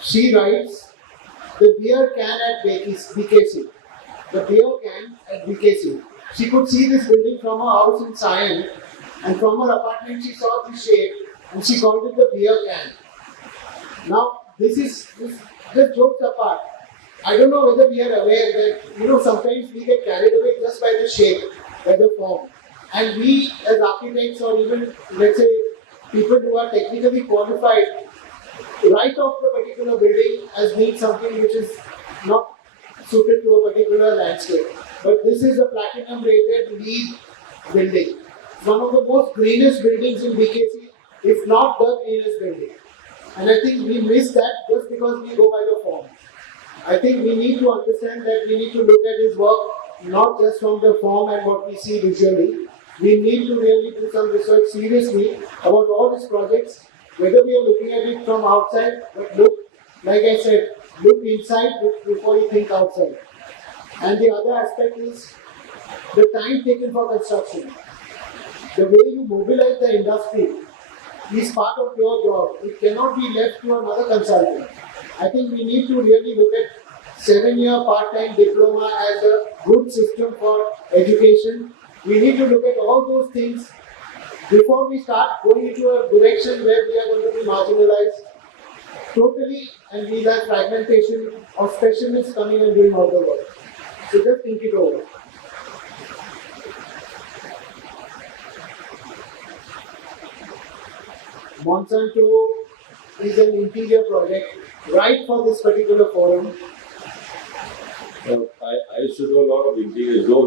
she writes, the beer can at BKC. The beer can at BKC. She could see this building from her house in Sion, and from her apartment she saw this shape, and she called it the beer can. Now, this jokes apart. I don't know whether we are aware that, sometimes we get carried away just by the shape, by the form. And we as architects or even, let's say, people who are technically qualified, write off the particular building as being something which is not suited to a particular landscape. But this is a platinum rated LEED building. One of the most greenest buildings in BKC, if not the greenest building. And I think we miss that just because we go by the form. I think we need to understand that we need to look at his work not just from the form and what we see visually. We need to really do some research seriously about all these projects, whether we are looking at it from outside, but look, like I said, look inside before you think outside. And the other aspect is the time taken for construction. The way you mobilize the industry is part of your job. It cannot be left to another consultant. I think we need to really look at 7-year part-time diploma as a good system for education. We need to look at all those things before we start going into a direction where we are going to be marginalized totally, and we'll have fragmentation of specialists coming and doing all the work. So just think it over. Monsanto is an interior project right for this particular forum. I used to do a lot of interiors, though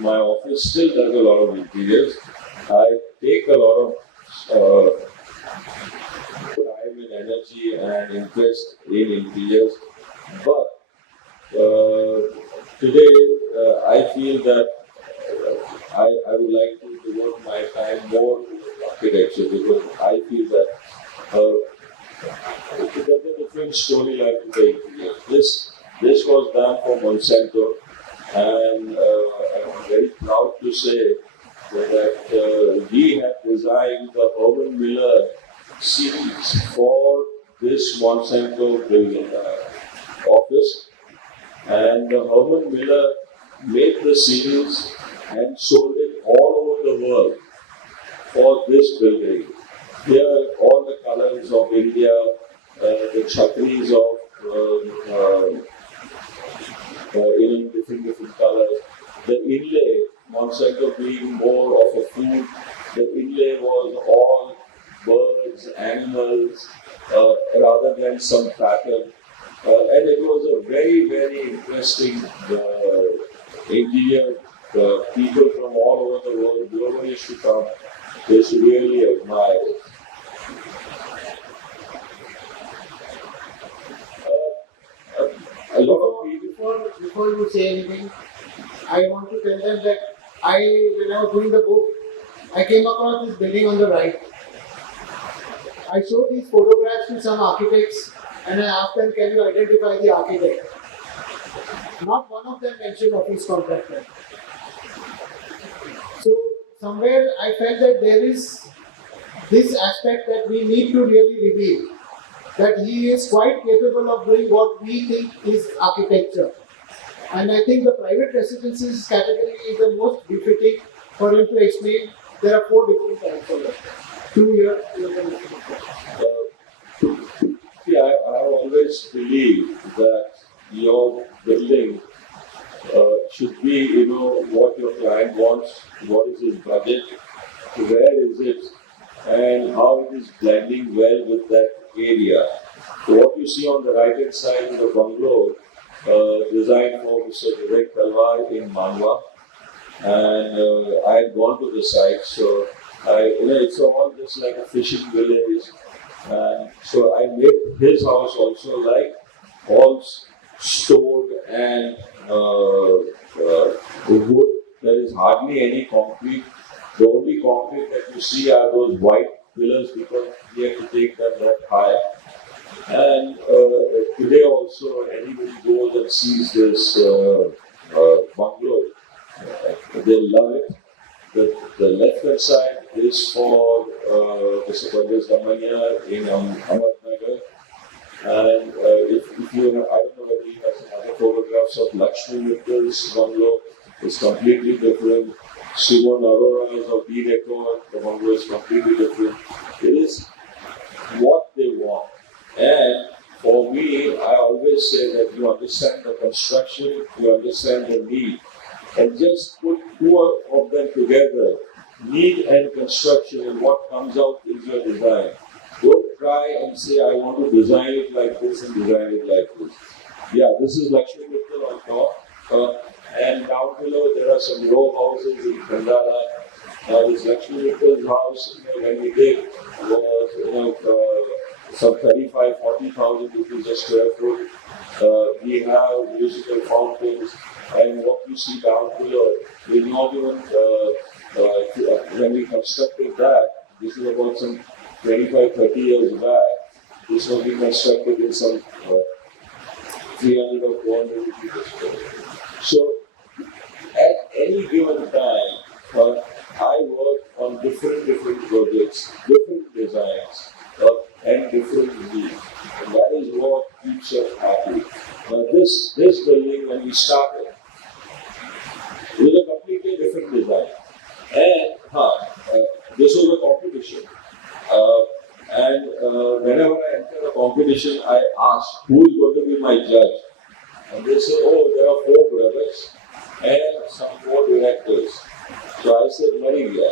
my office still does a lot of interiors. I take a lot of time and energy and interest in interiors, but today I feel that I would like to devote my time more to architecture, because I feel that there's a different storyline to the interiors. This was done for Monsanto, and I'm very proud to say that we have designed the Herman Miller series for this Monsanto building office, and Herman Miller made the series and sold it all over the world for this building. Here, all the colors of India, the chakris of in different colors. The inlay, Monsanto being more of a food, the inlay was all birds, animals, rather than some pattern. And it was a very, very interesting interior. People from all over the world, whoever used to come, they used to really admire it. A lot of people. Before you say anything, I want to tell them that when I was doing the book, I came across this building on the right. I showed these photographs to some architects and I asked them, can you identify the architect? Not one of them mentioned Hafeez Contractor. So somewhere I felt that there is this aspect that we need to really reveal, that he is quite capable of doing what we think is architecture. And I think the private residences category is the most befitting for him to explain. There are 4 different types of it. 2 years. See, I always believe that your building should be, what your client wants, what is his budget, where is it, and how it is blending well with that area. So what you see on the right hand side is the bungalow designed for Mr. Vivek Talwar in Manwa, and I had gone to the site, so it's all just like a fishing village, and so I made his house also like all stone and wood. There is hardly any concrete. The only concrete that you see are those white pillars, because we have to take them that high. And today also, anybody goes and sees this bungalow, they love it. The left hand side is for Mr. Pandit Ramanya in Ahmednagar. And if you have, I don't know whether you have some other photographs of Lakshmi Mittal's bungalow, it's completely different. Simon Arora's of D-Decor, the bungalow is completely different. It is what they want. And for me, I always say that you understand the construction, you understand the need, and just put 2 of them together, need and construction, and what comes out is your design. Don't try and say, I want to design it like this and design it like this. Yeah, this is Lakshmi Mittal on top. And down below, there are some row houses in Kandala. This Lakshmi Mittal's house, when we did, was, some 35,000-40,000 rupees a square foot. We have musical fountains, and what you see down below, we not even, when we constructed that, this is about some 25-30 years back, this was constructed in some 300 or 400 rupees a square foot. So at any given time, I work on different projects, different designs, and different needs. And that is what keeps us happy. This building, when we started, it was a completely different design. And this was a competition. Whenever I enter a competition, I ask who is going to be my judge. And they say, oh, there are 4 brothers and some 4 directors. So I said, Maria,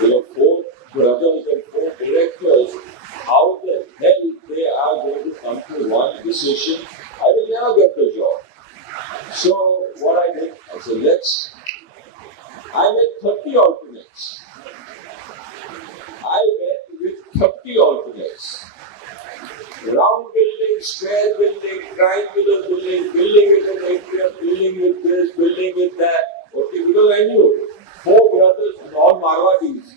there are 4 brothers and 4 directors. How the hell they are going to come to one decision? I will never get the job. So what I did, I said, I made 30 alternates. I went with 30 alternates. Round building, square building, triangular building, building with an atrium, building with this, building with that. Okay, because I knew 4 brothers, all Marwadis.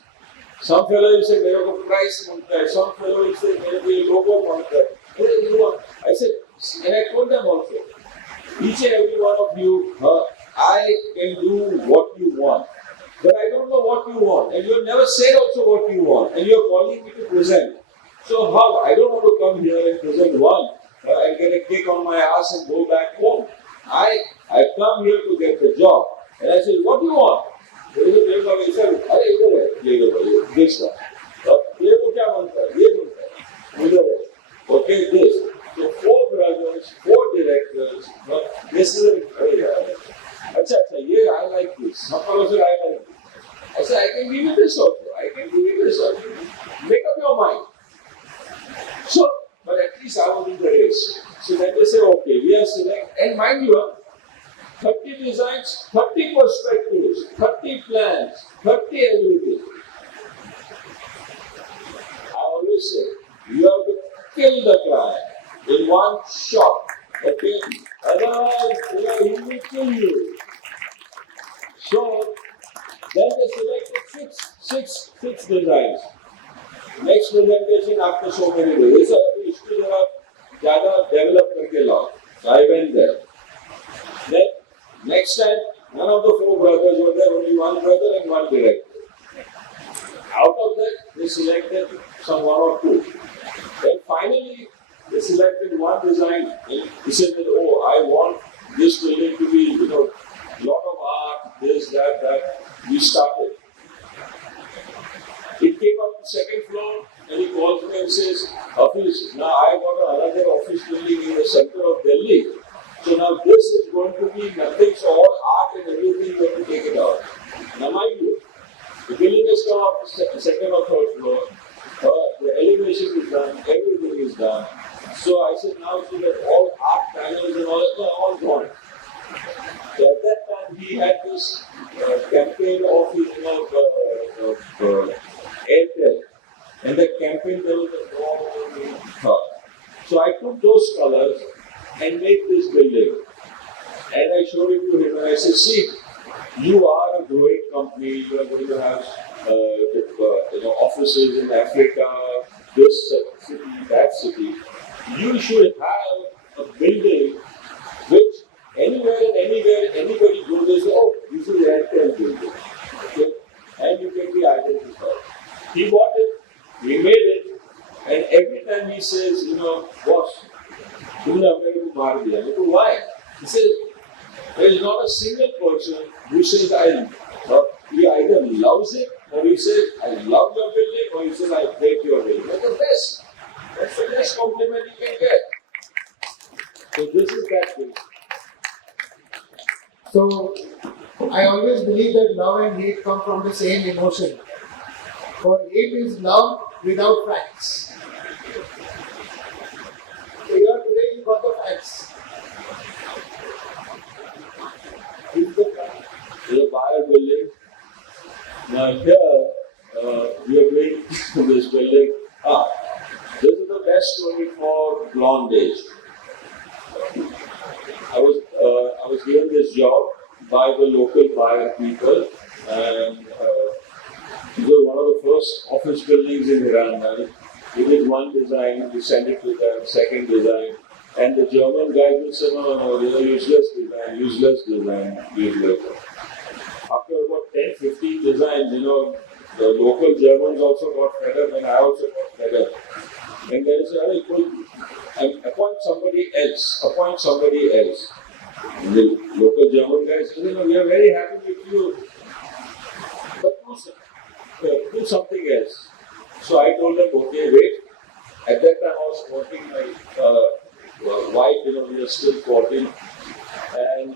Some fellow will say, "Mere ko price manta hai." Some fellow will say, "Mere ko ye logo manta hai." I said, and I told them also, each and every one of you, I can do what you want. But I don't know what you want. And you have never said also what you want. And you are calling me to present. So how? I don't want to come here and present one and get a kick on my ass and go back home. I come here to get the job. And I said, what do you want? There is a place of Israel. Arey, idhar hai. This one. Ye wo kya manta hai? Ye manta hai. Idhar hai. Okay, this. So 4 brothers, 4 directors. This is a... Acha, I like this. Some fellow said, I like this. I said, I can give you this also. I can give you this also. Make up your mind. So, but at least I was in the race. So then they say, okay, we are select. And mind you, 30 designs, 30 perspectives, 30 plans, 30 everything. I always say, you have to kill the client in one shot. Okay? Otherwise, he will kill you. So, then they selected six designs. Next presentation after so many days. इसको जरा ज़्यादा develop करके लाओ. So I went there. Then next time, none of the 4 brothers were there. Only 1 brother and 1 director. Out of that, they selected some 1 or 2. Then finally, they selected 1 design. And he said that, oh, I want this building to be, lot of art, this, that. We started. It came up to 2nd floor and he calls me and says, Hafeez, now I got another office building in the center of Delhi. So now this is going to be nothing, so all art and everything you have to take it out. Now mind you, the building has come up to 2nd or 3rd floor, the elevation is done, everything is done. So I said, now so that all art panels and all that are all gone. So at that time he had this campaign of Airtel. And the campaign there was a long color. So I took those colors and made this building. And I showed it to him and I said, see, you are a growing company, you are going to have offices in Africa, this city, that city. You should have a building which anywhere and anywhere, anybody goes and says, oh, this is Airtel building. Okay? And you can be identified. He bought it, we made it, and every time he says, boss, why? He says, there is not a single person who says, he either loves it, or he says, I love your building, or he says, I hate your building. That's the best. That's the best compliment you can get. So this is that thing. So, I always believe that love and hate come from the same emotion. For hate is love without facts. So here today you got the facts. This is the buyer building. Now here, we are doing this building. This is the best story for blonde age. I was given this job by the local buyer people, and it was one of the first office buildings in Iran. We did 1 design, we sent it to them, 2nd design, And the German guy will say, no, useless design, useless. After about 10, 15 designs, the local Germans also got fed up and I also got fed up. And then say, appoint somebody else. And the local German guy says, we are very happy with you, but do something else. So I told them, okay, wait. At that time I was courting my wife, we are still courting, and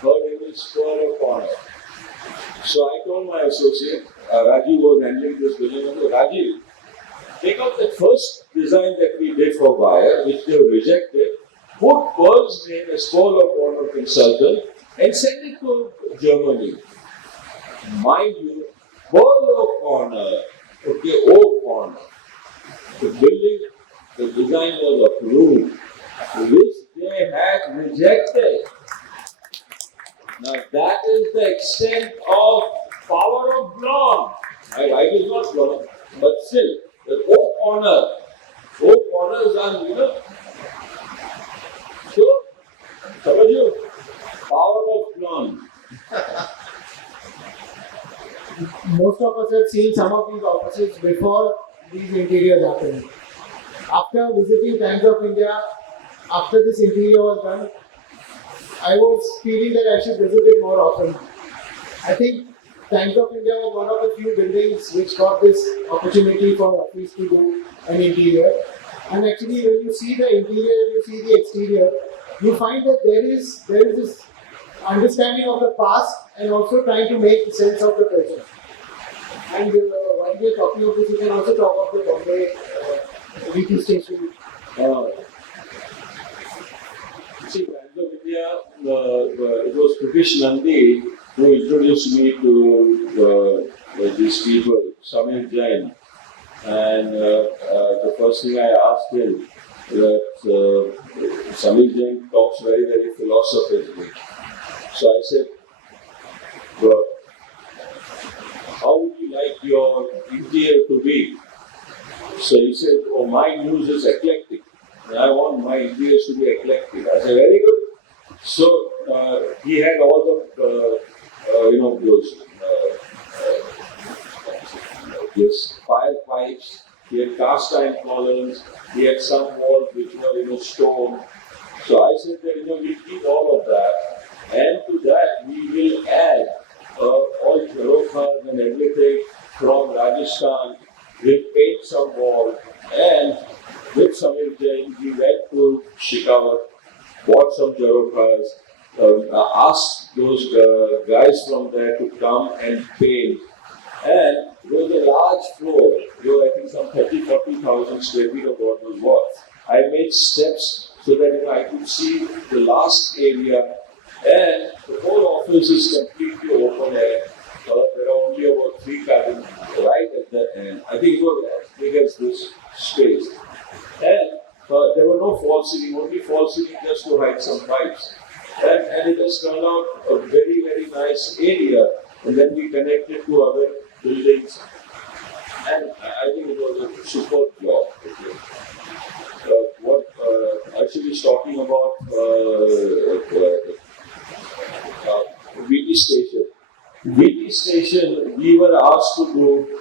her name is Pearl O'Connor. So I told my associate, Rajiv was handling this building, and Rajiv, take out the first design that we did for buyer, which they rejected, put Pearl's name as Pearl O'Connor consultant, and send it to Germany. Mind you, Pearl O'Connor, O'Connor, the building, the design was approved, which they had rejected. Now that is the extent of power of blonde. My wife is not blonde, but still, the O'Connors are, so, समझ लो, power of blonde. Most of us have seen some of these offices before these interiors happened. After visiting Times of India, after this interior was done, I was feeling that I should visit it more often. I think Times of India was one of the few buildings which got this opportunity for Hafeez to do an interior. And actually, when you see the interior and you see the exterior, you find that there is this understanding of the past and also trying to make sense of the present. And while we are talking of this, you can also talk of the Bombay VT station. See, Times of India, it was Pritish Nandi who introduced me to these people, Samir Jain. And the first thing I asked him that Samir Jain talks very, very philosophically. So I said, how would you like your interior to be? So he said, my news is eclectic. And I want my interiors to be eclectic. I said, very good. So he had all the, those fire pipes. He had cast iron columns. He had some walls which were, stone. So I said that, we'll keep all of that. And to that, we will add all Jharokhas and everything from Rajasthan. We'll paint some walls. And with Samir Jain, we went to Shikawat, bought some Jharokhas, asked those guys from there to come and paint. And there was a large floor. There were, I think, some 40,000 square feet of what was worth. I made steps so that I could see the last area. And the whole office is completely open air. There are only about 3 cabins right at the end. I think it was as big as this space. And there were no false ceiling, only false ceiling just to hide some pipes. And it has turned out a very, very nice area. And then we connected to other buildings. And I think it was a superb job. What Arshil is talking about VT station. VT station, we were asked to do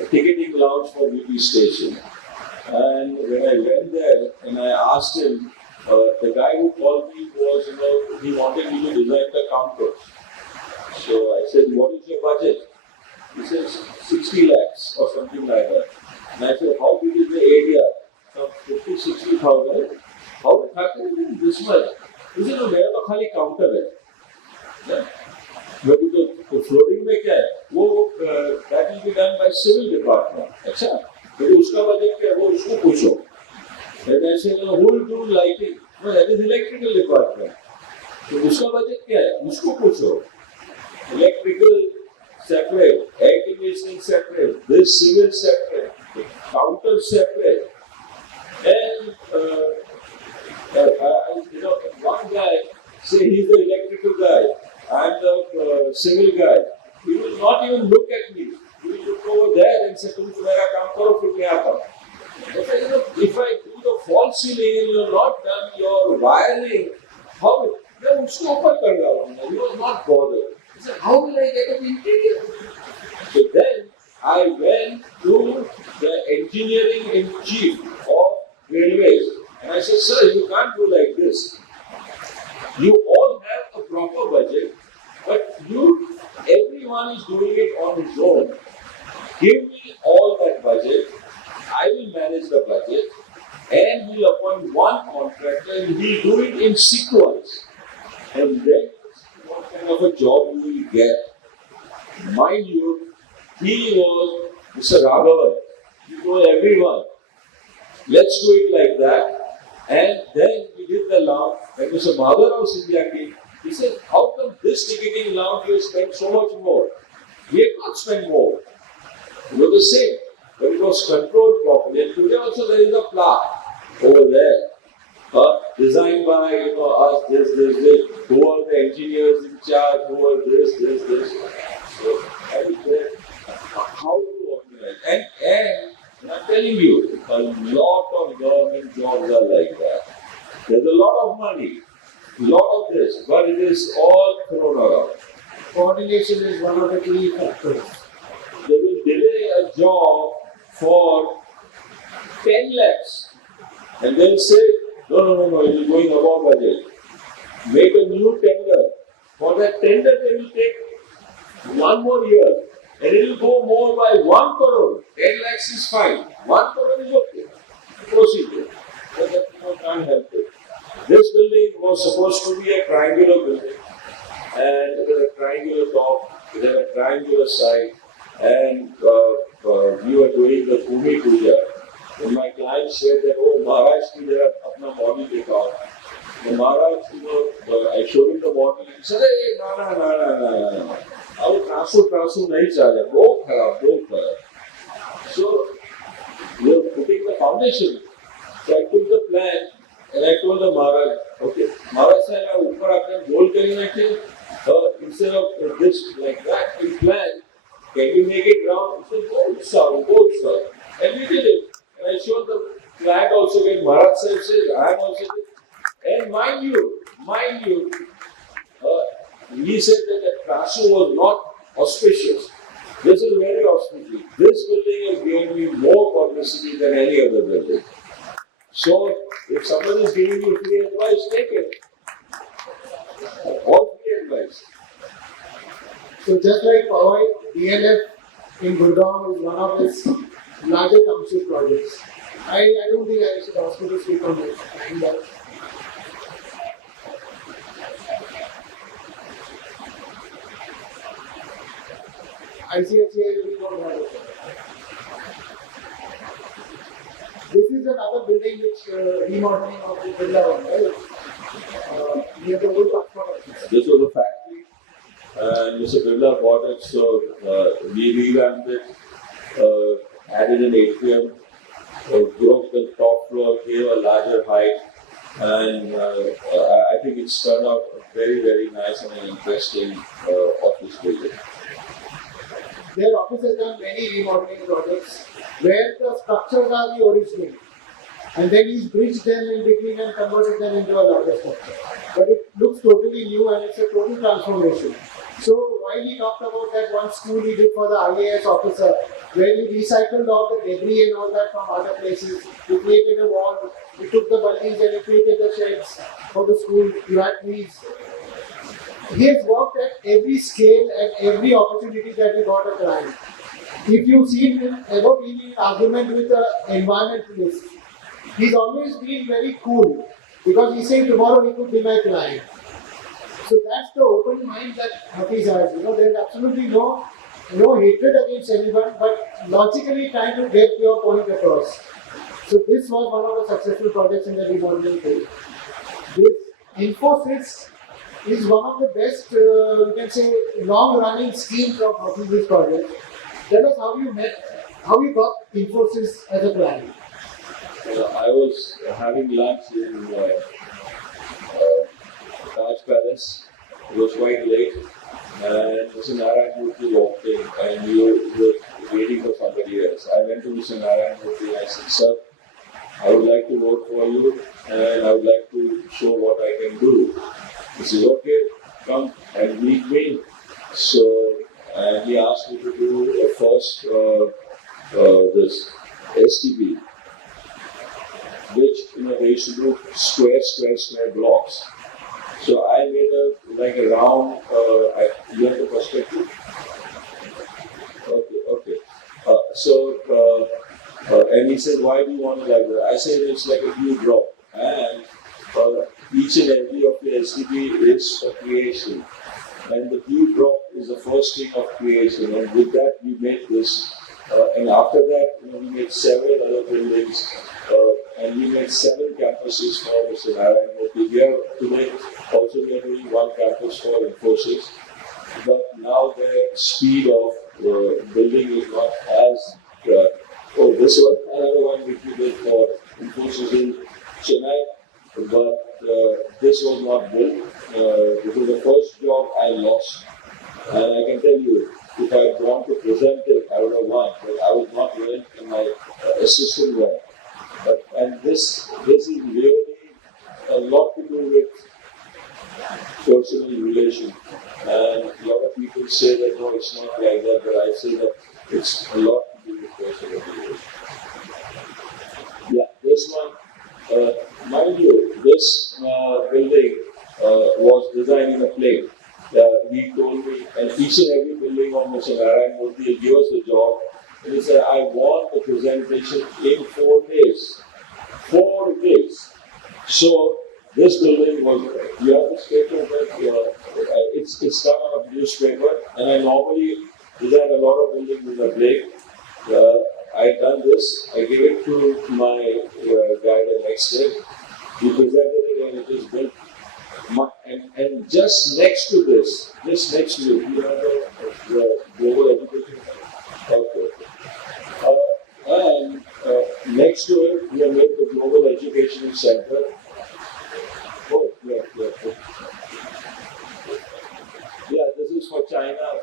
a ticketing lounge for VT station. And when I went there and I asked him, the guy who called me was, he wanted me to design the counters. So I said, what is your budget? He says, 60 lakhs or something like that. And I said, how big is the area? Some 50, 60,000. How it happened in this much? He said, no, मेरा तो खाली counter है. But the flooring में क्या है? वो that will be done by civil department. अच्छा? तो उसका budget क्या है? वो उसको पूछो. And I said, who will do lighting? No, that is electrical department. तो उसका budget क्या है? उसको पूछो. Electrical separate, air conditioning separate, this civil separate, the counter separate. And one guy say he's the electrical guy, I'm the civil guy. He will not even look at me. He will look over there and say, "तुम मेरा काम करो फिर मैं आता हूँ." If I do the false ceiling and you have not done your wiring, how will then उसको ऊपर कर डालूंगा. He was not bothered. He said, how will I get an interior? So then I went to the engineering in chief of railways and I said, sir, you can't do like this. You all have a proper budget, but everyone is doing it on his own. Give me all that budget, I will manage the budget, and we'll appoint one contractor and we'll do it in sequence. And then what kind of a job you will get. Mind you, he was Mr. Raghavan. He told everyone, let's do it like that. And then we did the lounge. When Mr. Madhav Sindhya came, he said, how come this ticketing lounge you spent so much more? We had not spent more. It was the same, but it was controlled properly. And today also there is a plaque over there. Designed by us, this. Who are the engineers in charge? Who are this. So I would say, how to organize? And I'm telling you, a lot of government jobs are like that. There's a lot of money, a lot of this, but it is all thrown around. Coordination is one of the key factors. They will delay a job for 10 lakhs and then say, no, it is going above budget. Make a new tender. For that tender, they will take 1 more year and it will go more by 1 crore. 10 lakhs is fine. 1 crore is okay. Proceed. But that can't help it. This building was supposed to be a triangular building. And it had a triangular top, it had a triangular side, and we were doing the Bhumi Puja. And my client said that, oh, Maharaj ki jara apna model dekha. And Maharaj, I showed him the model. He said, hey, no. Ab trasu nahi chale. Bahut kharab. So, we were putting the foundation. So I took the plan and I told the Maharaj, okay, Maharaj said, I will put gold carry instead of this like that in plan, can you make it round? He said, both sir. And we did it. And I showed the client also again. Maharaj says, I am also did. And mind you, he said that the trasu was not auspicious. This is very auspicious. This building has given me more publicity than any other building. So, if someone is giving you free advice, take it. All free advice. So just like Powai, DLF in Gurgaon is one of its larger township projects. I don't think I should ask you to speak on this. ICHA, we don't have it. This is another building which remodeling of the Vijayawada, right? Near the old passport office. This was a factory, and Mr. Birla bought it, so we revamped it, added an atrium, broke the top floor, gave a larger height, and I think it's turned out very, very nice and an interesting office building. Their office has done many remodeling projects where the structures are the original, and then he's bridged them in between and converted them into a larger structure. But it looks totally new and it's a total transformation. So while he talked about that one school he did for the IAS officer, where he recycled all the debris and all that from other places, he created a wall, he took the buildings and he created the sheds for the school, he had trees. He has worked at every scale and every opportunity that he got a client. If you've seen him ever been in argument with an environmentalist, he's always been very cool because he's saying tomorrow he could be my client. So that's the open mind that Hafeez has. There's absolutely no hatred against anyone, but logically trying to get your point across. So this was one of the successful projects in the remodeling field. This Infosys is one of the best, you can say, long-running schemes of Hafeez's project. Tell us how you met, how you got Infosys as a client. I was having lunch in Taj Palace. It was quite late, and Mr. Narayan Murthy walked in, and we were waiting for somebody else. I went to Mr. Narayan Murthy and I said, sir, I would like to vote for you and I would like to show what I can do. He says, okay, come and meet me. So, and he asked me to do a first this STP, which they used to do square blocks. So I made a round. You have the perspective. Okay. And he said, why do you want it like that? I said, it's like a blue drop. And each and every of the STP is for creation. And the blue drop is the first thing of creation. And with that, we made this. And after that, we made several other buildings. And we made 7 campuses for Mr. Narayan Murthy. We are today also we are doing 1 campus for Infosys. But now the speed of building is not as this was another one which we did for Infosys in Chennai, but this was not built. This was the first job I lost. And I can tell you, if I had gone to present it, I would have won, but I was not willing and my assistant won. And this is really a lot to do with personal relation. And a lot of people say that no, it's not like that, but I say that it's a lot to do with personal relation. Yeah, this one, mind you, this building was designed in a plane. He told me, and each and every building of Mr. Narayan Murthy gave us the job. And he said, I want the presentation in 4 days. 4 days. So this building was, you have this paper that it's done on a newspaper, and I normally design a lot of buildings with a blade. I done this, I gave it to my guy the next day. He presented it and it is built. And just next to this, just next to it, you have the global education. And next to it, we have made the Global Education Center. Oh, yeah. Yeah, this is for China.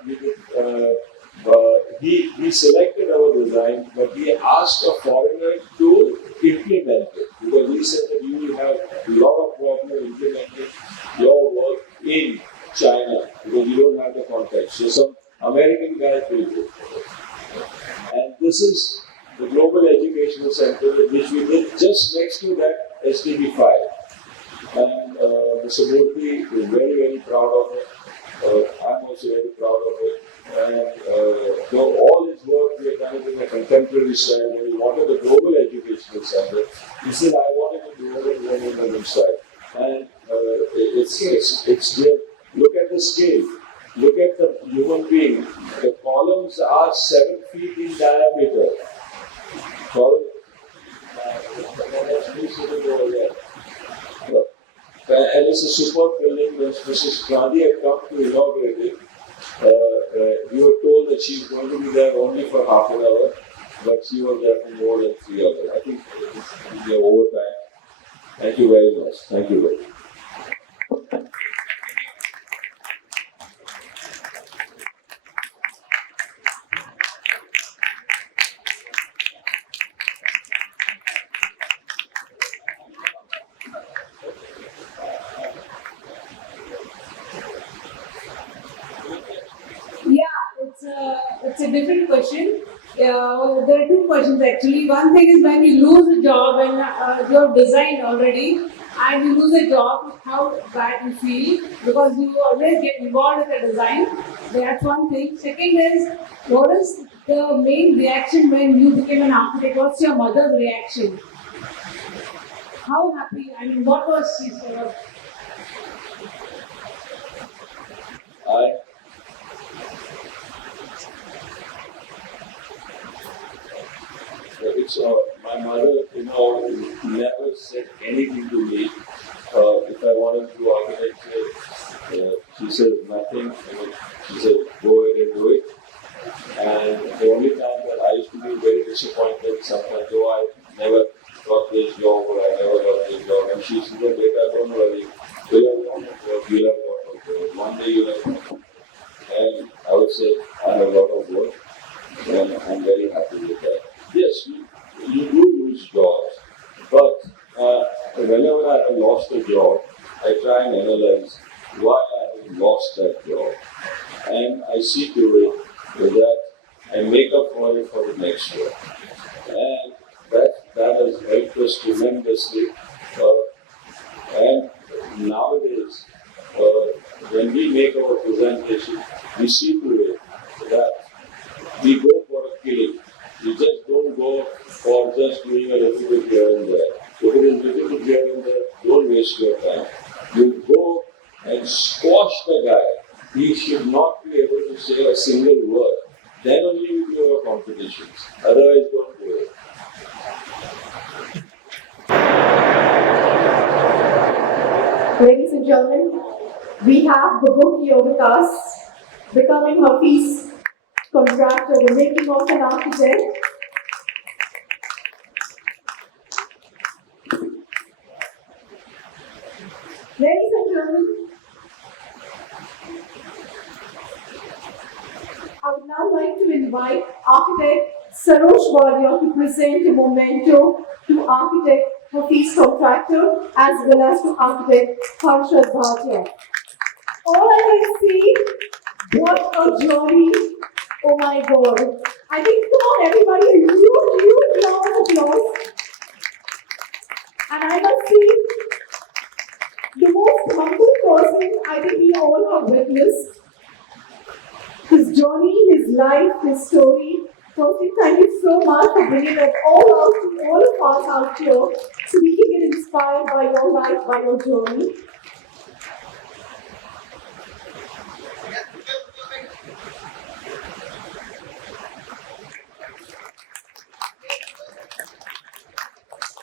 He selected our design, but he asked a foreigner to implement it because he said that you will have a lot of problem implementing your work in China because you don't have the context. So some American guy will do it. And this is the Global Educational Center, which we did just next to that STB 5. And Mr. Murthy is very, very proud of it. I'm also very proud of it. And all his work, we have done it in a contemporary style. When he wanted a Global Educational Center, he said, I wanted a global government style. And it's there. Look at the scale. Look at the human being. The columns are 7 feet in diameter. And it's a superb building. When Mrs. Gandhi had come to inaugurate it, we were told that she's going to be there only for half an hour, but she was there for more than 3 hours. I think it's overtime. Thank you very much. Thank you very much. It's a different question. There are 2 questions actually. One thing is when you lose a job and you have designed already and you lose a job, how bad you feel because you always get involved with the design. That's one thing. Second is, what is the main reaction when you became an architect? What's your mother's reaction? How happy? I mean, what was she sort of? My mother, never said anything to me. If I wanted to do architecture, she said nothing. She said, go ahead and do it. And the only time that I used to be very disappointed sometimes, though I never got this job or I never got this job, and she said, Beta, don't worry, you'll have a lot of work. One day you'll have work. And I would say, I have a lot of work, and I'm very happy with that. Yes, you do lose jobs, but see to it that I make up for it for the next year. And that has helped us tremendously. And nowadays, when we make our presentation, we see to it that we go for a killing. We just don't go for just doing a little bit here and there. If it is little bit here and there, don't waste your time. You go and squash the guy. He should not be able to say a single word. Then only you do your competitions. Otherwise, don't do it. Ladies and gentlemen, we have the book here with us, Becoming Hafeez Contractor, the Making of an Architect. Ladies and gentlemen, I would now like to invite architect Sarosh Wadia to present a memento to architect Hafeez Contractor as well as to architect Harshad Bhatia. All I can see, what a journey. Oh my God. I think, come on everybody, a huge round of applause. And I must say, the most humble person I think we all have witnessed. His journey, his life, his story. Firstly, thank you so much for bringing that all out to all of us out here so we can get inspired by your life, by your journey.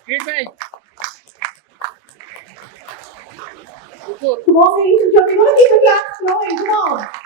Feedback. Come on, ladies and gentlemen, we're going to keep the claps flowing. Come on.